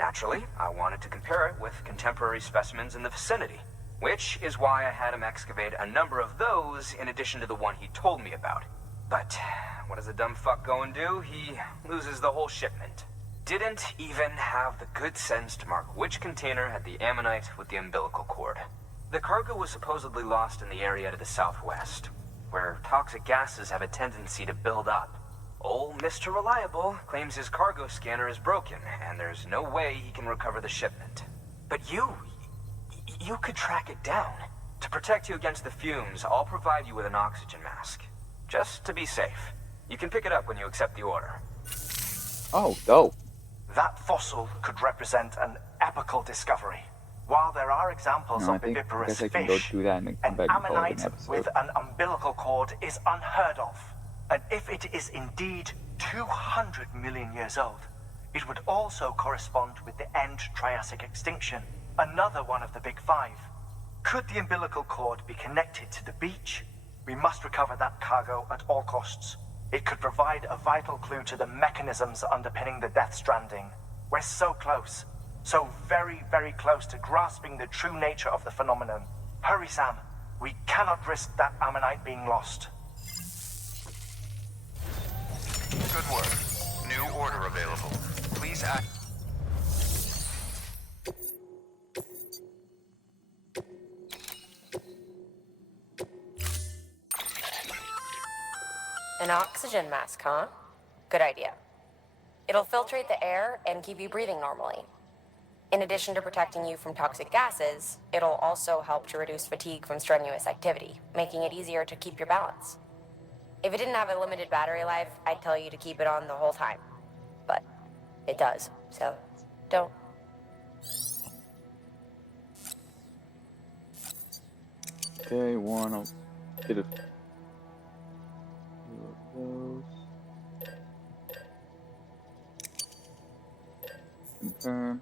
Naturally, I wanted to compare it with contemporary specimens in the vicinity, which is why I had him excavate a number of those in addition to the one he told me about. But what does a dumb fuck go and do? He loses the whole shipment. Didn't even have the good sense to mark which container had the ammonite with the umbilical cord. The cargo was supposedly lost in the area to the southwest, where toxic gases have a tendency to build up. Old Mr. Reliable claims his cargo scanner is broken, and there's no way he can recover the shipment. But you could track it down. To protect you against the fumes, I'll provide you with an oxygen mask. Just to be safe. You can pick it up when you accept the order. Oh, dope. That fossil could represent an epical discovery. While there are examples No, of viviparous I can go fish, do that and come an back and call it an ammonite episode. with an umbilical cord is unheard of. And if it is indeed 200 million years old, it would also correspond with the end Triassic extinction, another one of the big five. Could the umbilical cord be connected to the beach? We must recover that cargo at all costs. It could provide a vital clue to the mechanisms underpinning the Death Stranding. We're so close. So very, very close to grasping the true nature of the phenomenon. Hurry, Sam. We cannot risk that ammonite being lost. Good work. New order available. Please act. An oxygen mask, huh? Good idea. It'll filtrate the air and keep you breathing normally. In addition to protecting you from toxic gases, it'll also help to reduce fatigue from strenuous activity, making it easier to keep your balance. If it didn't have a limited battery life, I'd tell you to keep it on the whole time. But it does, so don't. Okay, one, I'll get a few of those. Confirm.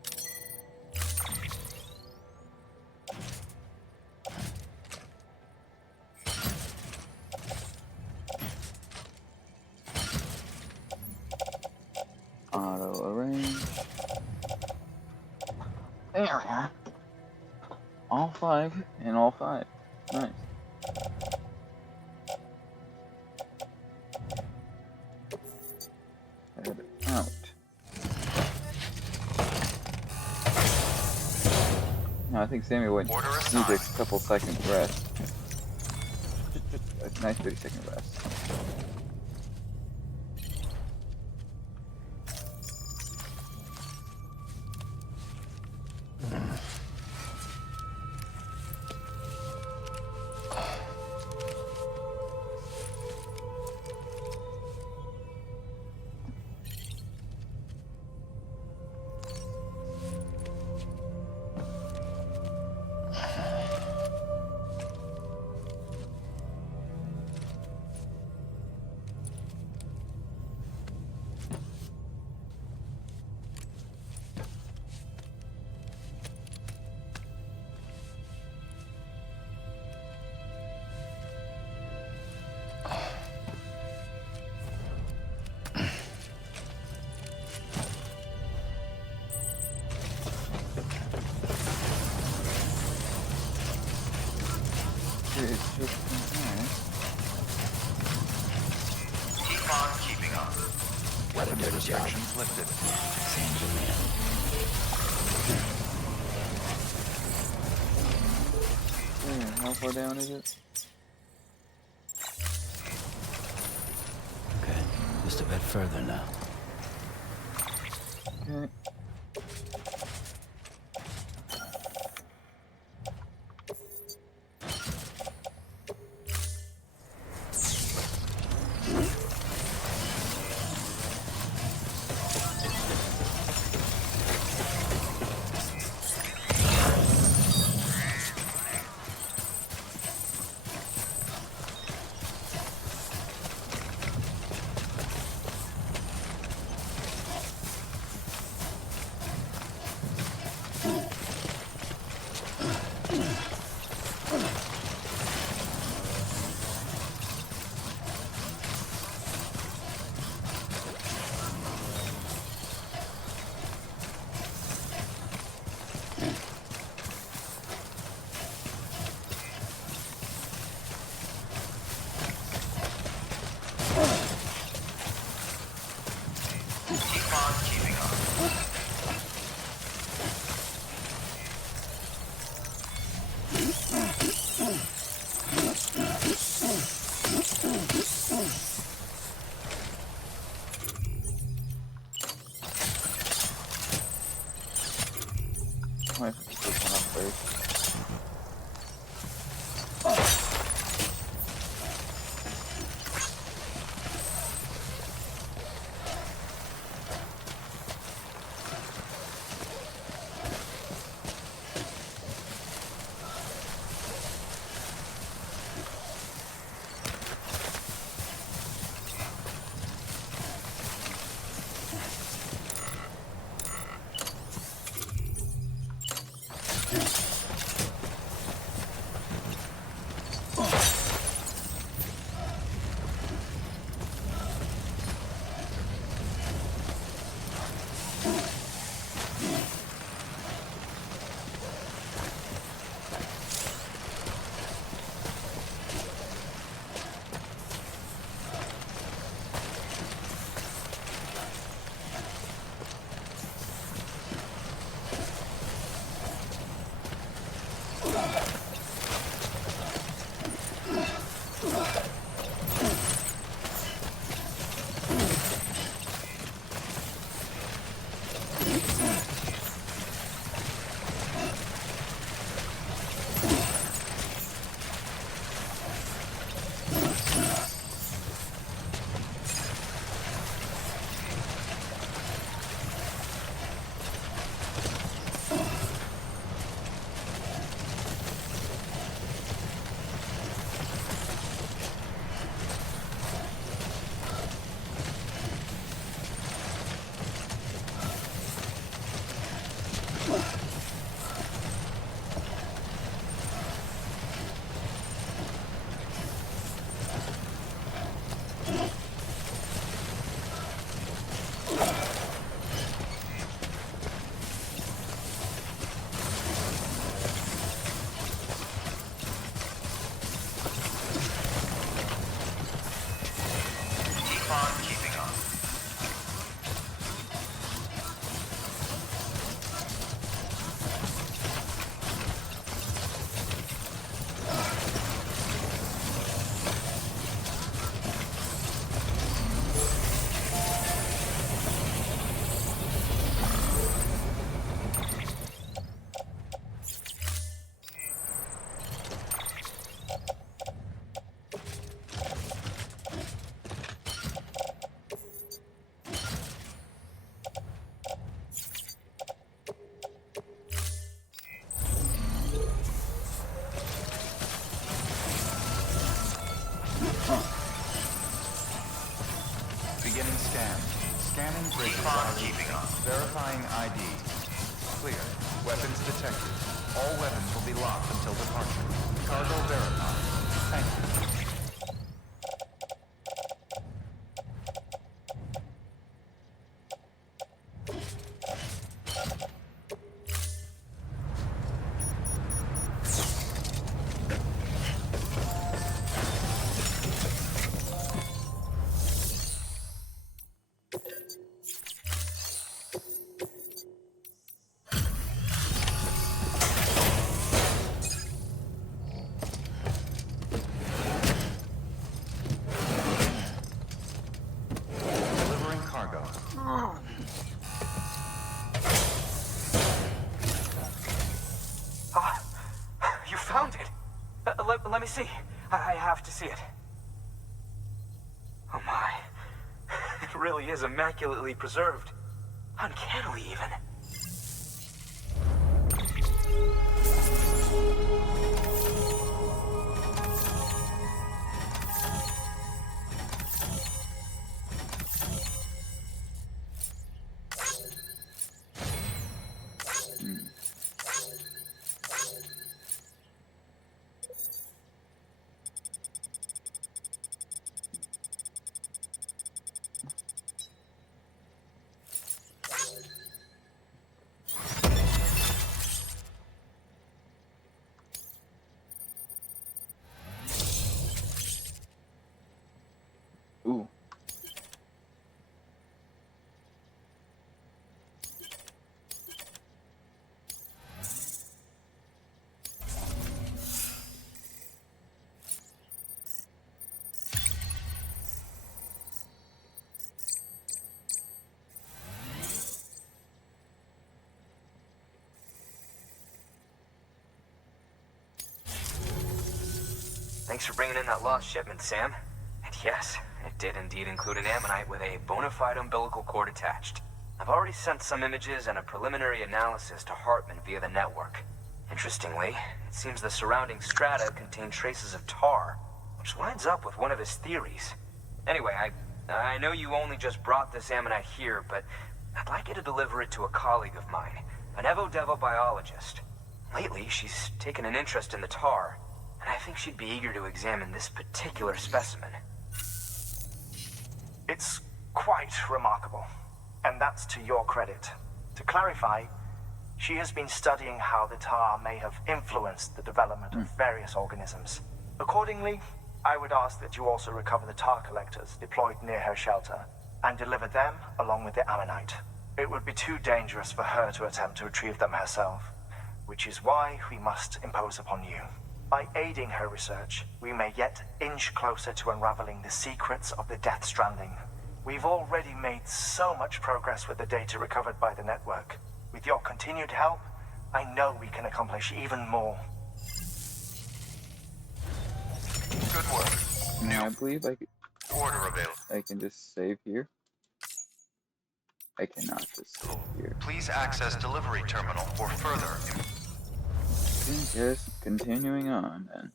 Auto arrange. There we are. All 5 and all 5. Nice. Head out. No, I think Sammy would need a couple seconds rest. Just a nice 30-second rest. Keep on keeping on. Weather restrictions lifted. How far down is it? Okay, just a bit further now. Okay. Beginning scan. Scanning bridges. Keep on keeping on. Verifying ID. Clear. Weapons detected. All weapons will be locked until departure. Cargo verified. Thank you. Delivering cargo. Ah, you found it. Let me see. I have to see it. Oh my. It really is immaculately preserved. Uncannily even. Ooh. Thanks for bringing in that lost shipment, Sam. And yes, it did indeed include an ammonite with a bona fide umbilical cord attached. I've already sent some images and a preliminary analysis to Heartman via the network. Interestingly, it seems the surrounding strata contain traces of tar, which lines up with one of his theories. Anyway, I know you only just brought this ammonite here, but I'd like you to deliver it to a colleague of mine, an Evo-Devo biologist. Lately, she's taken an interest in the tar, and I think she'd be eager to examine this particular specimen. It's quite remarkable, and that's to your credit. To clarify, she has been studying how the tar may have influenced the development of various organisms. Accordingly, I would ask that you also recover the tar collectors deployed near her shelter and deliver them along with the ammonite. It would be too dangerous for her to attempt to retrieve them herself, which is why we must impose upon you. By aiding her research, we may yet inch closer to unraveling the secrets of the Death Stranding. We've already made so much progress with the data recovered by the network. With your continued help, I know we can accomplish even more. Good work. Now I believe Order available. I can just save here. I cannot just save here. Please access delivery terminal for further. Just continuing on then.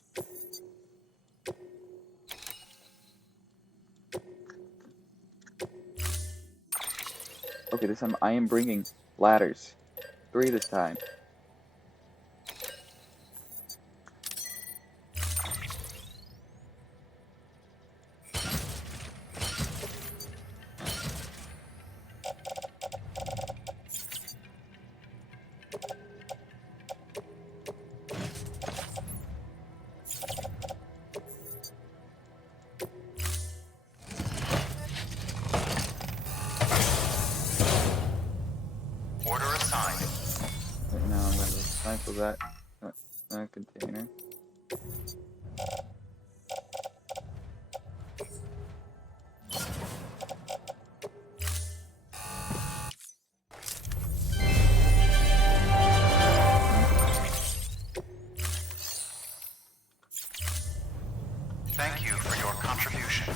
Okay, this time I am bringing ladders. 3 this time. Order assigned. Right now I'm going to recycle that container. Thank you for your contribution.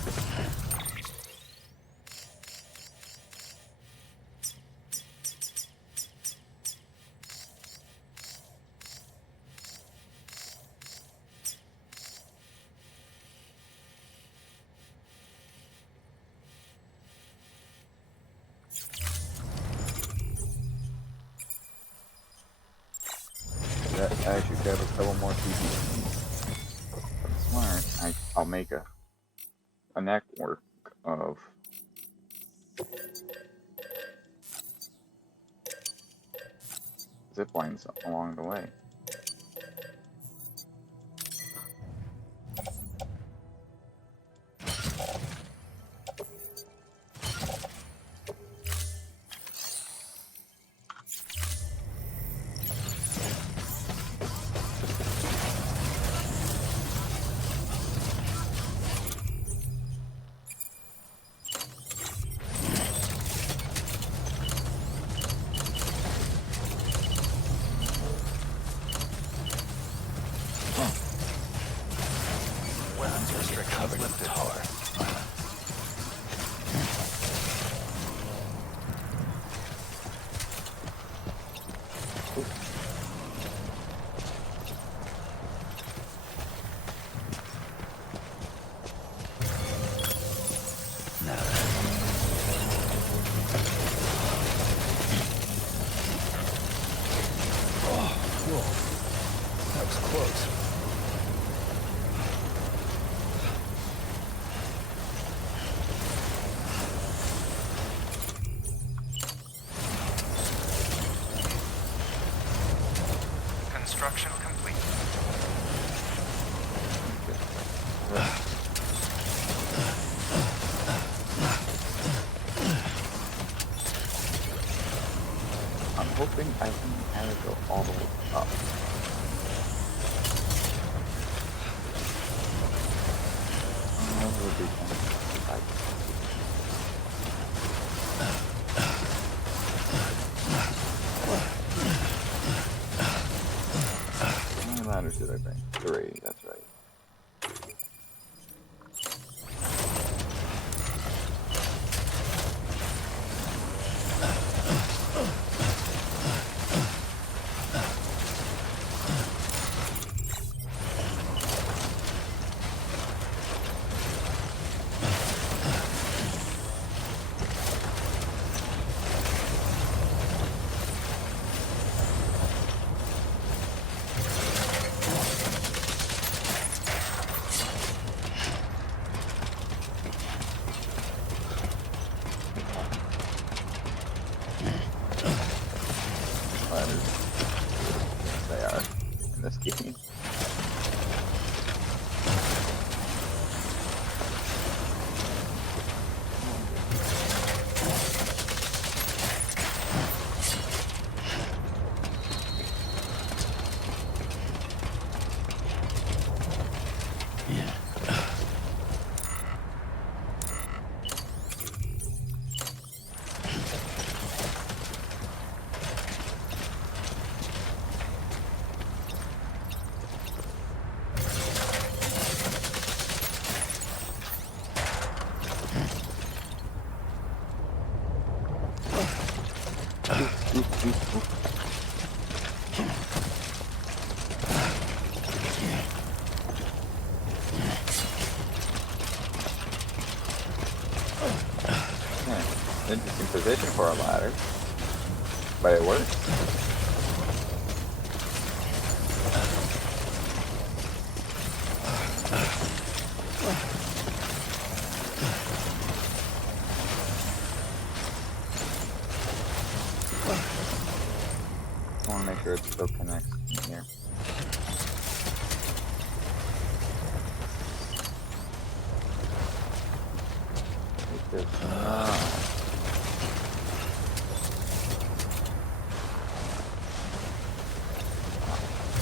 I should grab a couple more PCs. I'm smart. I'll make a network of zip lines along the way. Weapons restrictions lifted. That was close. Construction complete. I'm hoping I can have it go all the way up. That would be fun. How many ladders did I bring? 3, that's right. Ladders. Yes, they are in this game. Interesting position for a ladder, but it works. I want to make sure it still connects in here. It does not.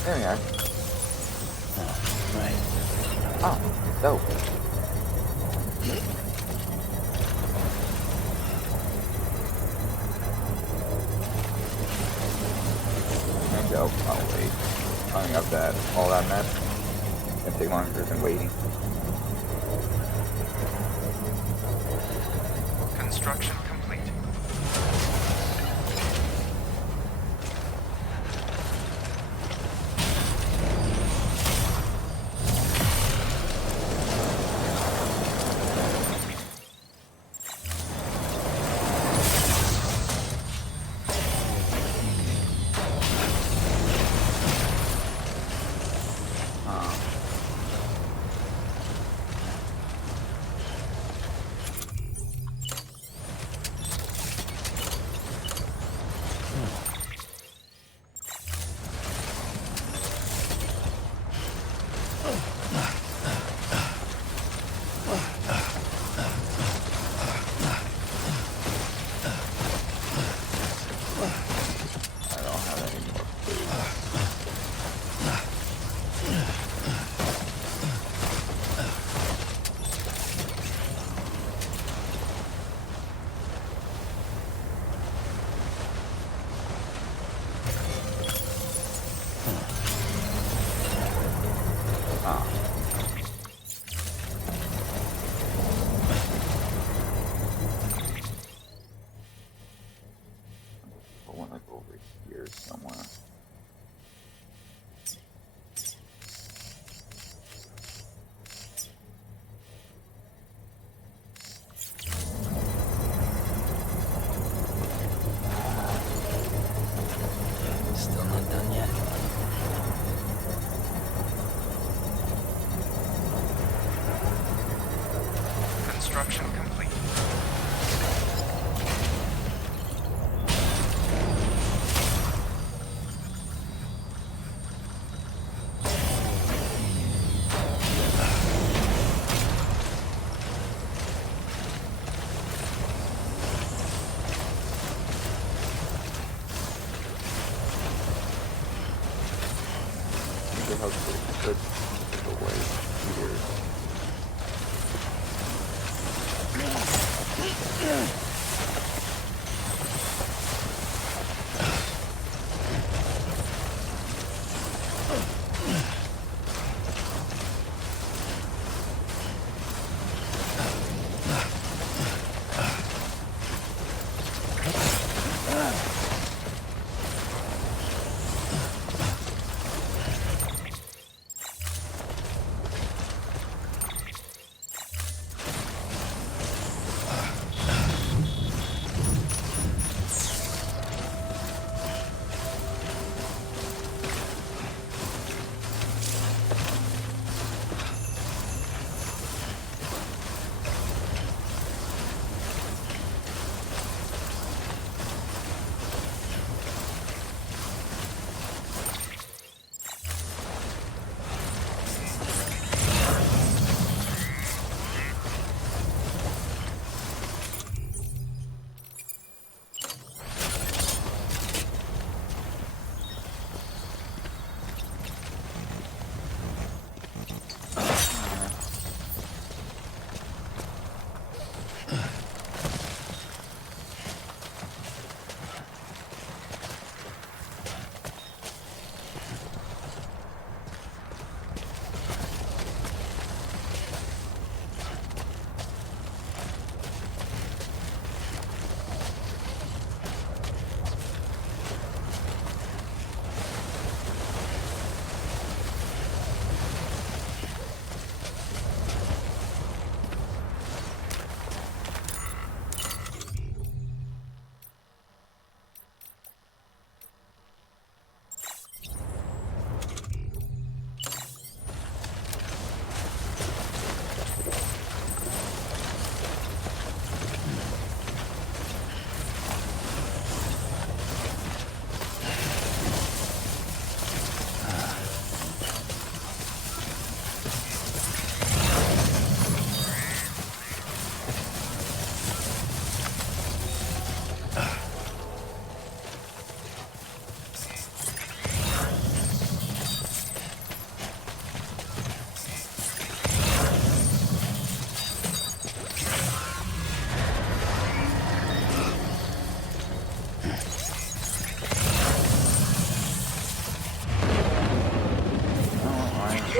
There we are. Oh, right. Oh, dope. There we go. Oh, wait. Tying up all that mess. It's gonna take longer than waiting. Construction complete. here somewhere. Still not done yet. Construction complete. The house is good. The way here.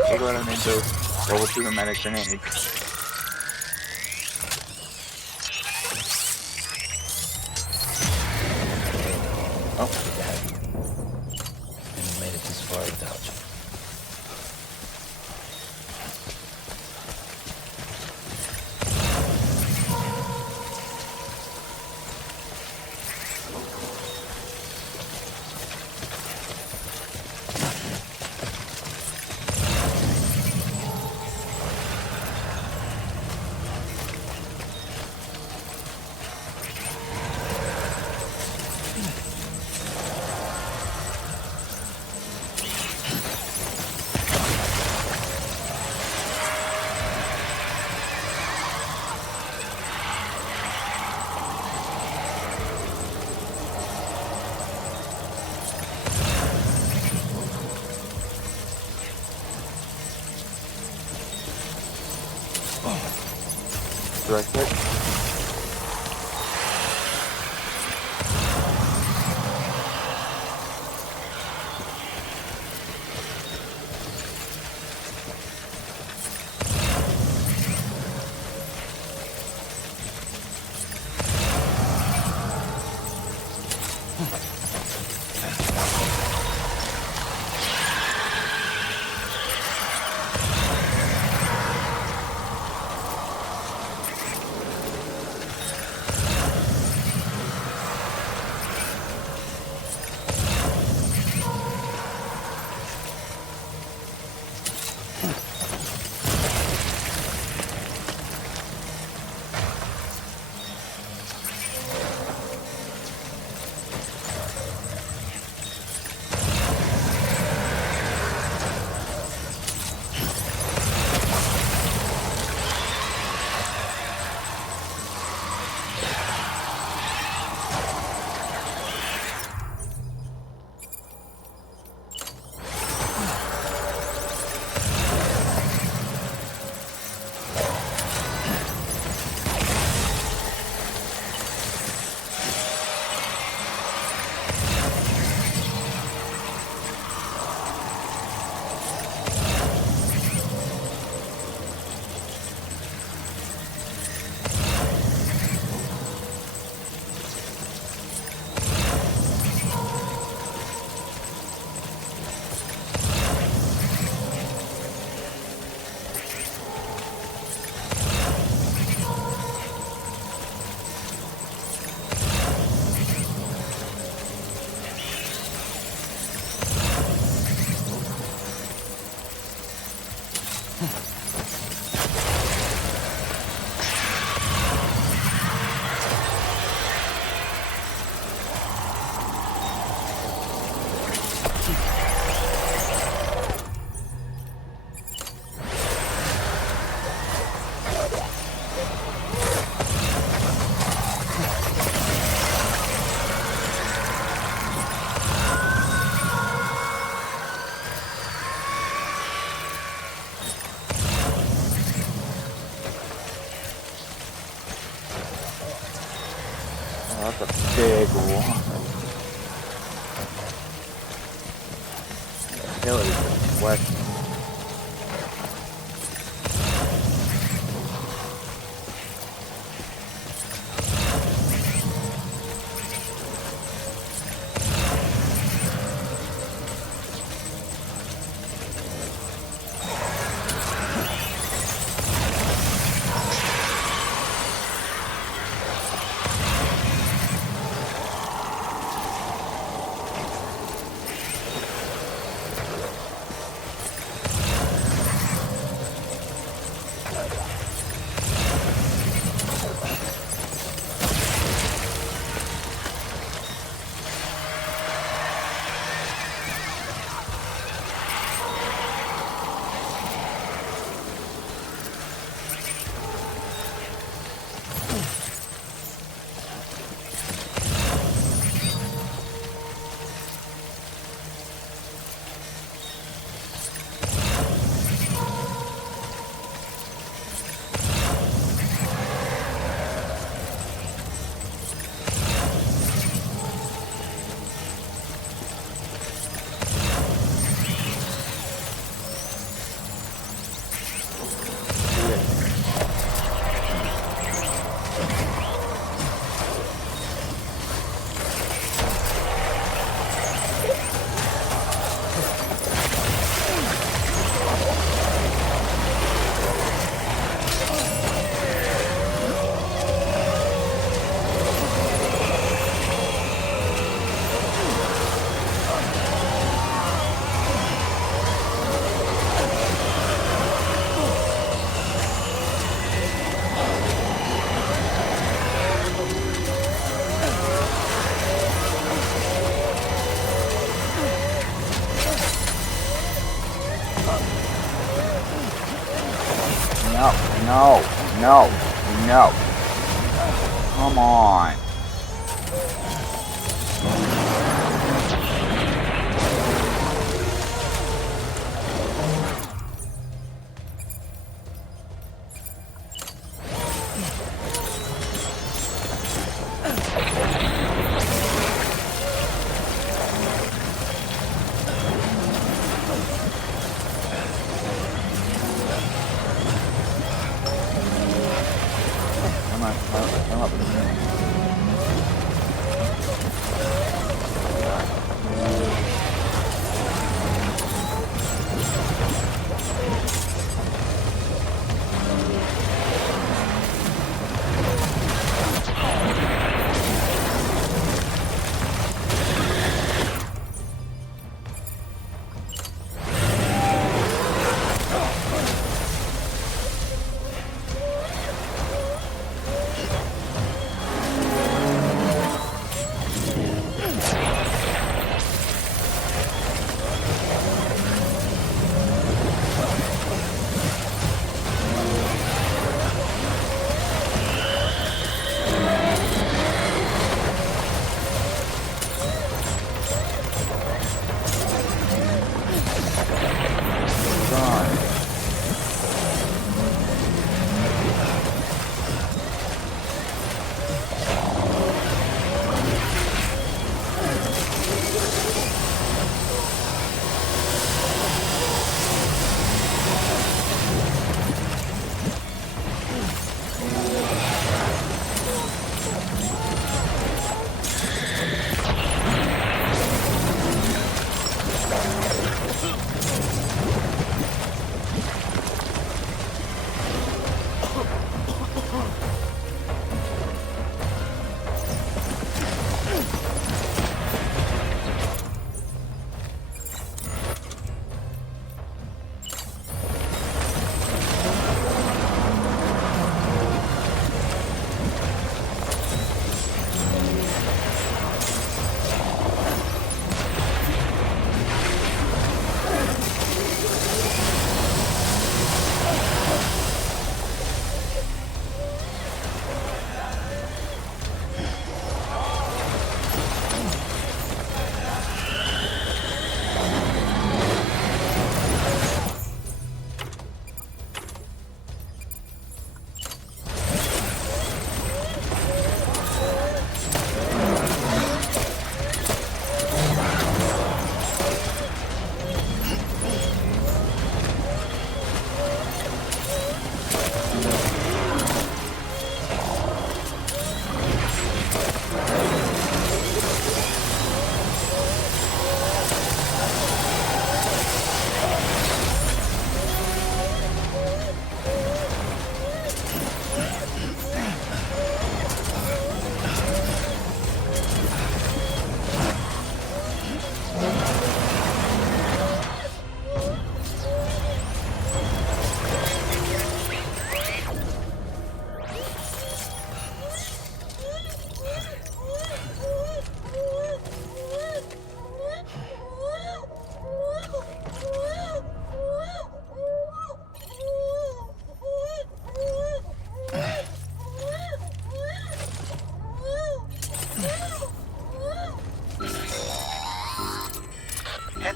We'll go ahead and make those level 2 hermetic grenades. Oh. And made it this far without you. Do I click? that's a big one. Kill it is wet. No. Come on. Come up.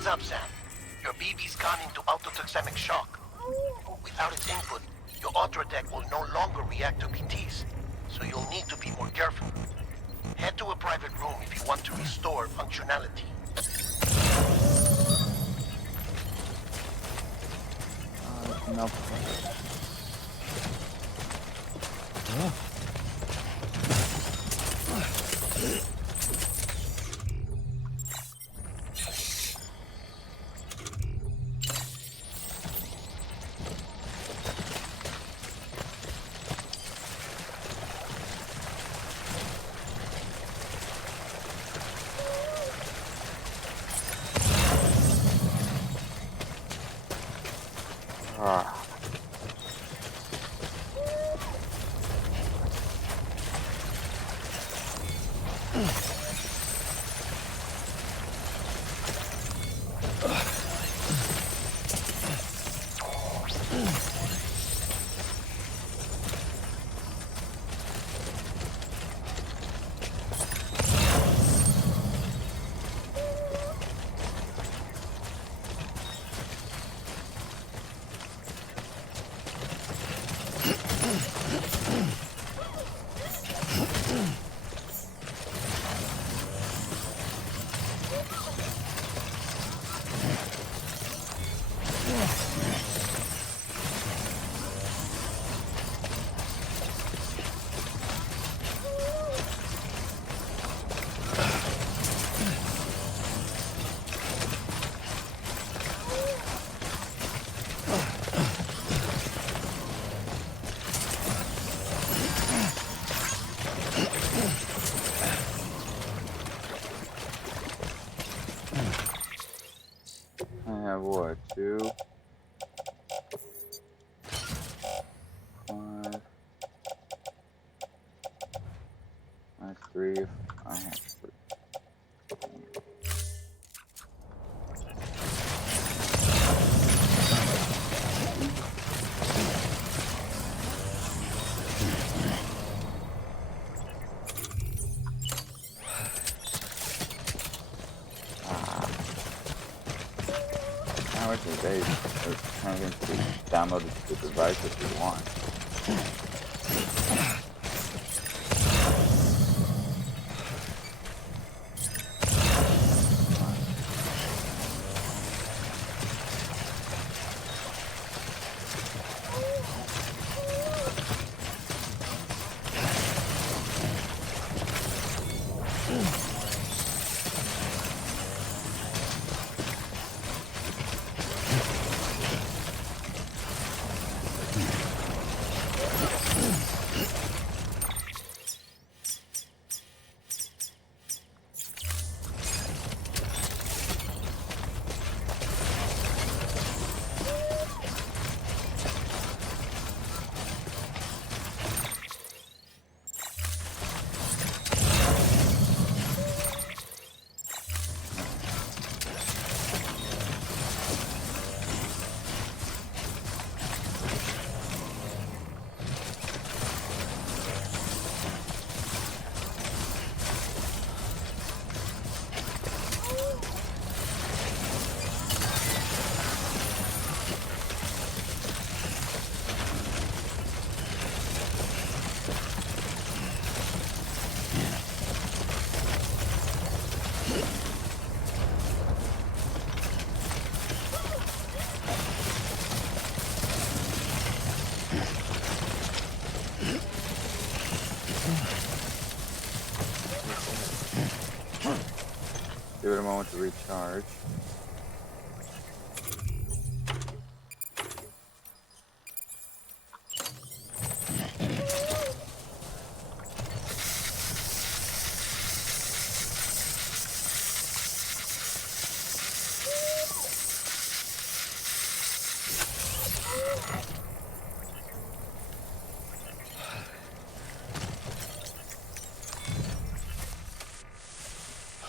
Heads up, Sam. Your BB's gone into autotoxemic shock. Without its input, your Ultra-Deck will no longer react to BTs, so you'll need to be more careful. Head to a private room if you want to restore functionality. Nope. I have what, 2, 5, that's 3, I have 3. They kind of can download the device if you want. Give it a moment to recharge.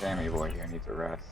Sammy boy here needs a rest.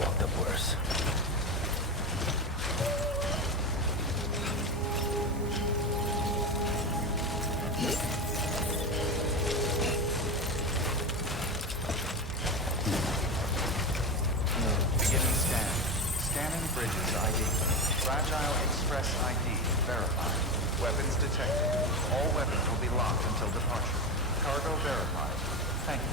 Walked up worse. Beginning scan. Scanning bridges ID. Fragile Express ID verified. Weapons detected. All weapons will be locked until departure. Cargo verified. Thank you.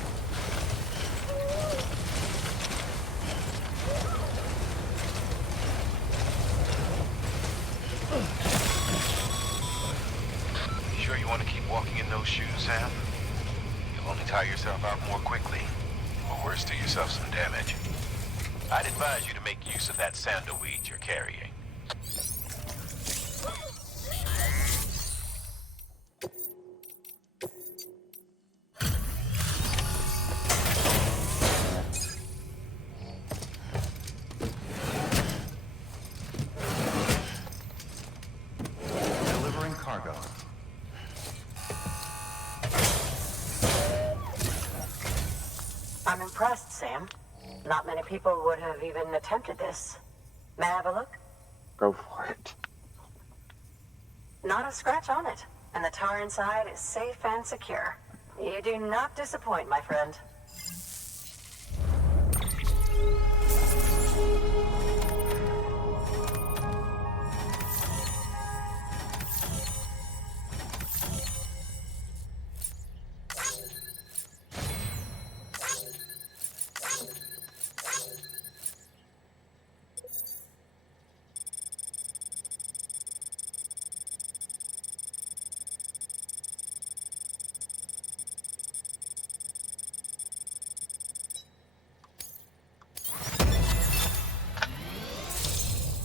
You sure you want to keep walking in those shoes, Sam? You'll only tire yourself out more quickly, or worse, do yourself some damage. I'd advise you to make use of that sandalweed you're carrying. Delivering cargo. I'm impressed, Sam. Not many people would have even attempted this. May I have a look? Go for it. Not a scratch on it, and the tar inside is safe and secure. You do not disappoint, my friend.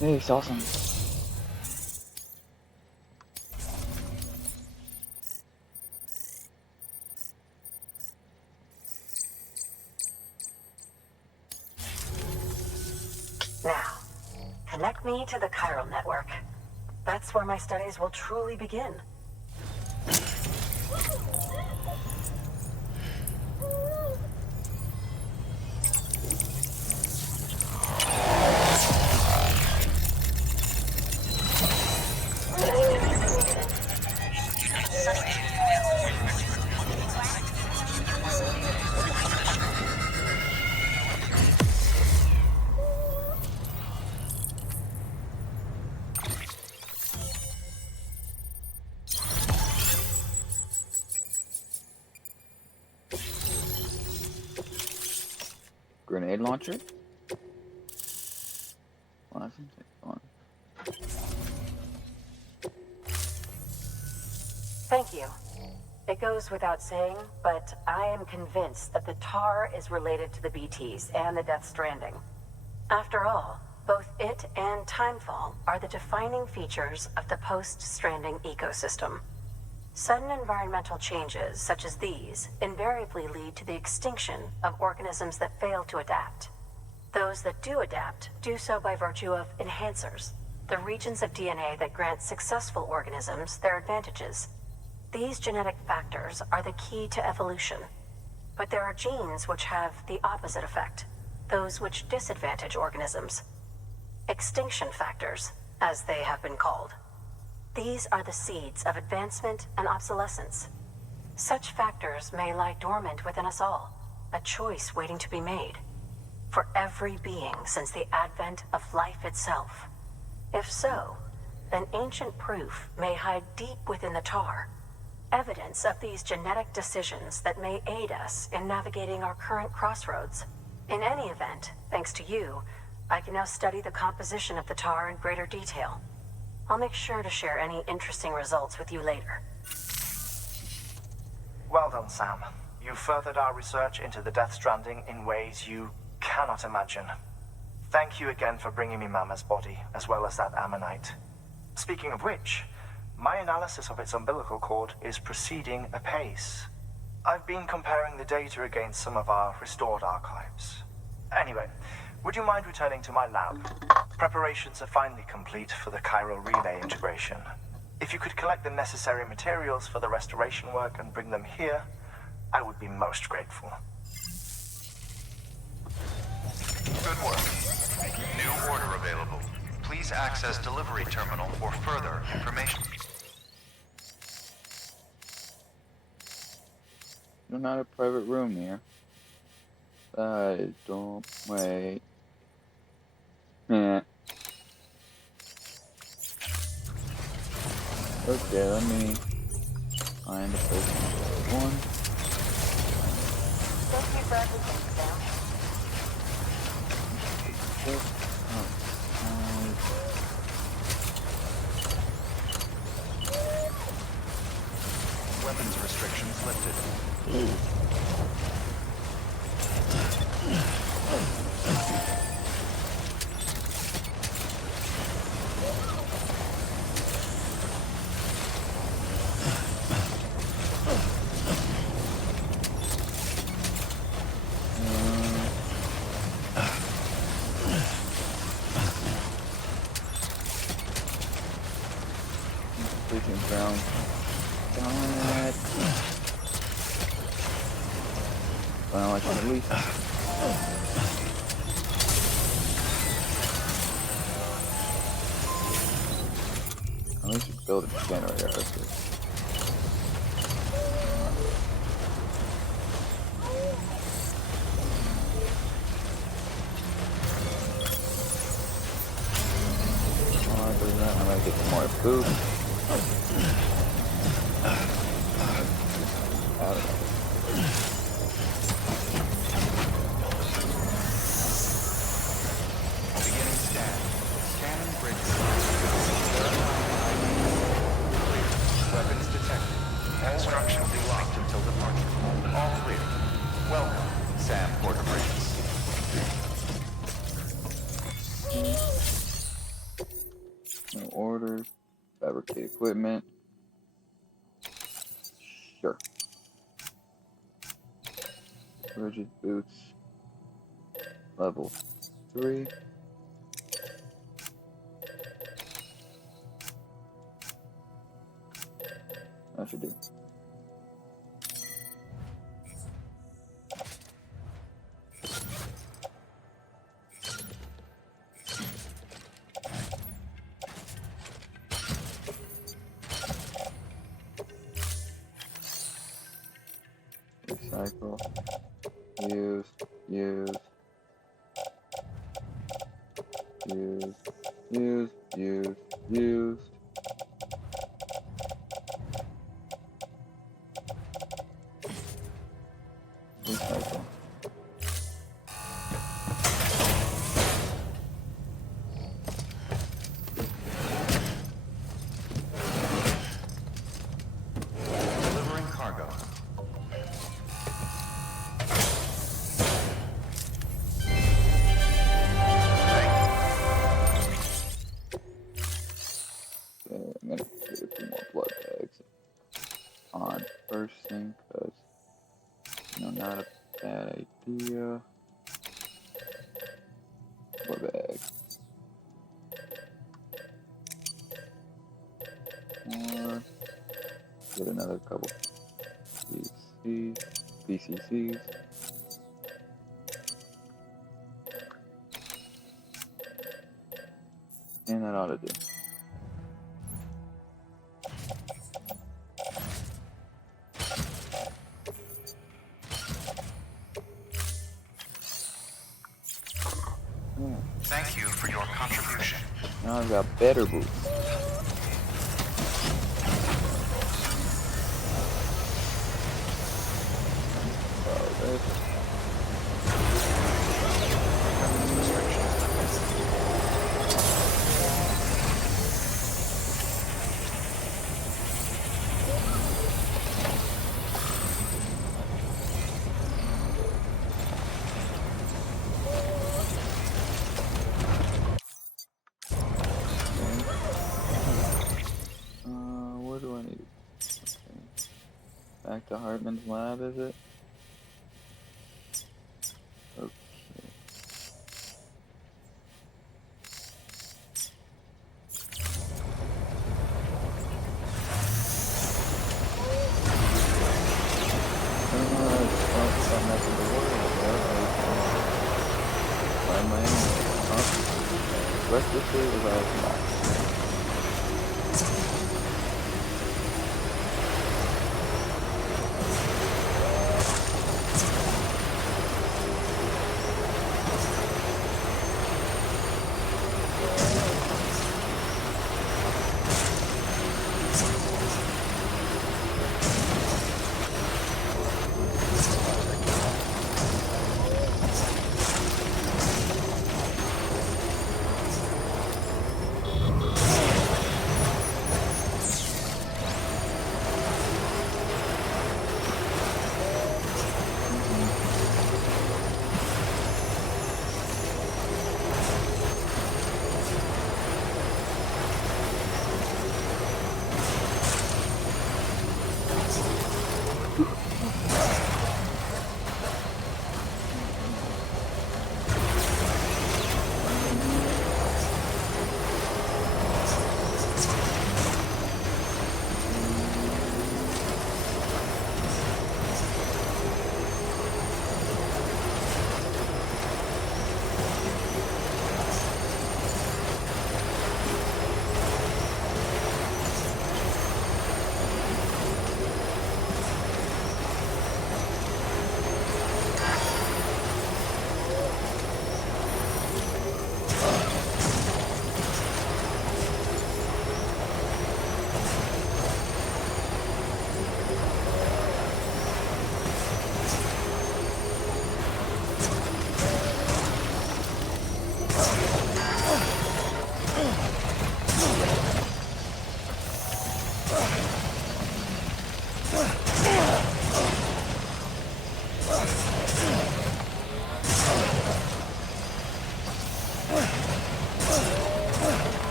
Hey, it's awesome. Now, connect me to the chiral network. That's where my studies will truly begin. Grenade launcher? Awesome. Thank you. It goes without saying, but I am convinced that the tar is related to the BTs and the Death Stranding. After all, both it and Timefall are the defining features of the post-Stranding ecosystem. Sudden environmental changes such as these invariably lead to the extinction of organisms that fail to adapt. Those that do adapt do so by virtue of enhancers, the regions of DNA that grant successful organisms their advantages. These genetic factors are the key to evolution. But there are genes which have the opposite effect, those which disadvantage organisms. Extinction factors, as they have been called. These are the seeds of advancement and obsolescence. Such factors may lie dormant within us all, a choice waiting to be made. For every being since the advent of life itself. If so, then ancient proof may hide deep within the tar, evidence of these genetic decisions that may aid us in navigating our current crossroads. In any event, thanks to you, I can now study the composition of the tar in greater detail. I'll make sure to share any interesting results with you later. Well done, Sam. You furthered our research into the Death Stranding in ways you cannot imagine. Thank you again for bringing me Mama's body, as well as that ammonite. Speaking of which, my analysis of its umbilical cord is proceeding apace. I've been comparing the data against some of our restored archives. Anyway, would you mind returning to my lab? Preparations are finally complete for the chiral relay integration. If you could collect the necessary materials for the restoration work and bring them here, I would be most grateful. Good work. New order available. Please access delivery terminal for further information. You're not a private room here. Don't wait. Yeah. Okay, let me find a place to one. Thank you for everything, Sam. Weapons restrictions lifted. Ground. Darn it. Well, I can at least. At least you build a generator. I'm gonna get some more food. Beginning scan. Scanning bridges. Weapons detected. Construction will be locked until departure. All clear. Welcome, Sam Porter Bridges. No orders. Fabricate equipment. Sure. Rigid boots. Level 3. That should do. Recycle. Use. Use. Use. Use. Use. Use. Recycle. Delivering cargo. Okay, I'm gonna get a few more blood bags on first thing, because not a bad idea. Get another couple PCCs. And that ought to do. Yeah. Thank you for your contribution. Now I've got better boots. Oh, there's where do I need it? Okay. Back to Heartman's lab, is it? Okay. I'm not in the world. Find my own. Restlessly as I was not.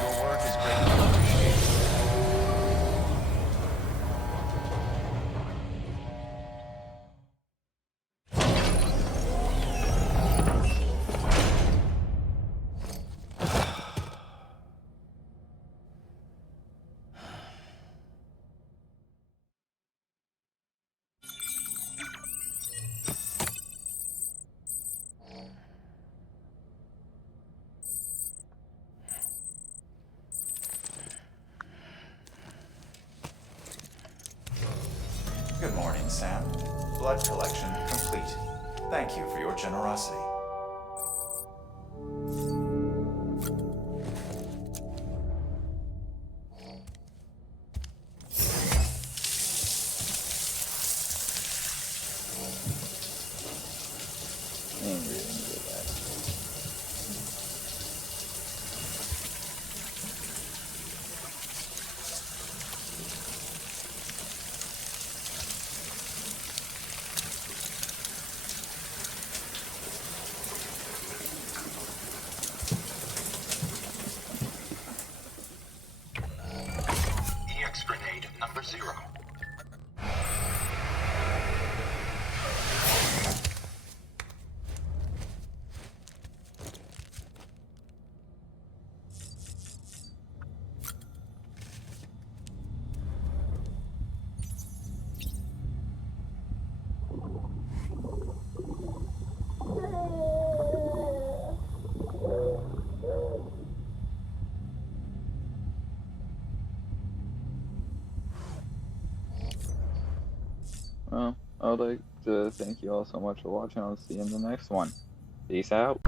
Your work is greatly appreciated. Good morning, Sam. Blood collection complete. Thank you for your generosity. I would like to thank you all so much for watching. I'll see you in the next one. Peace out.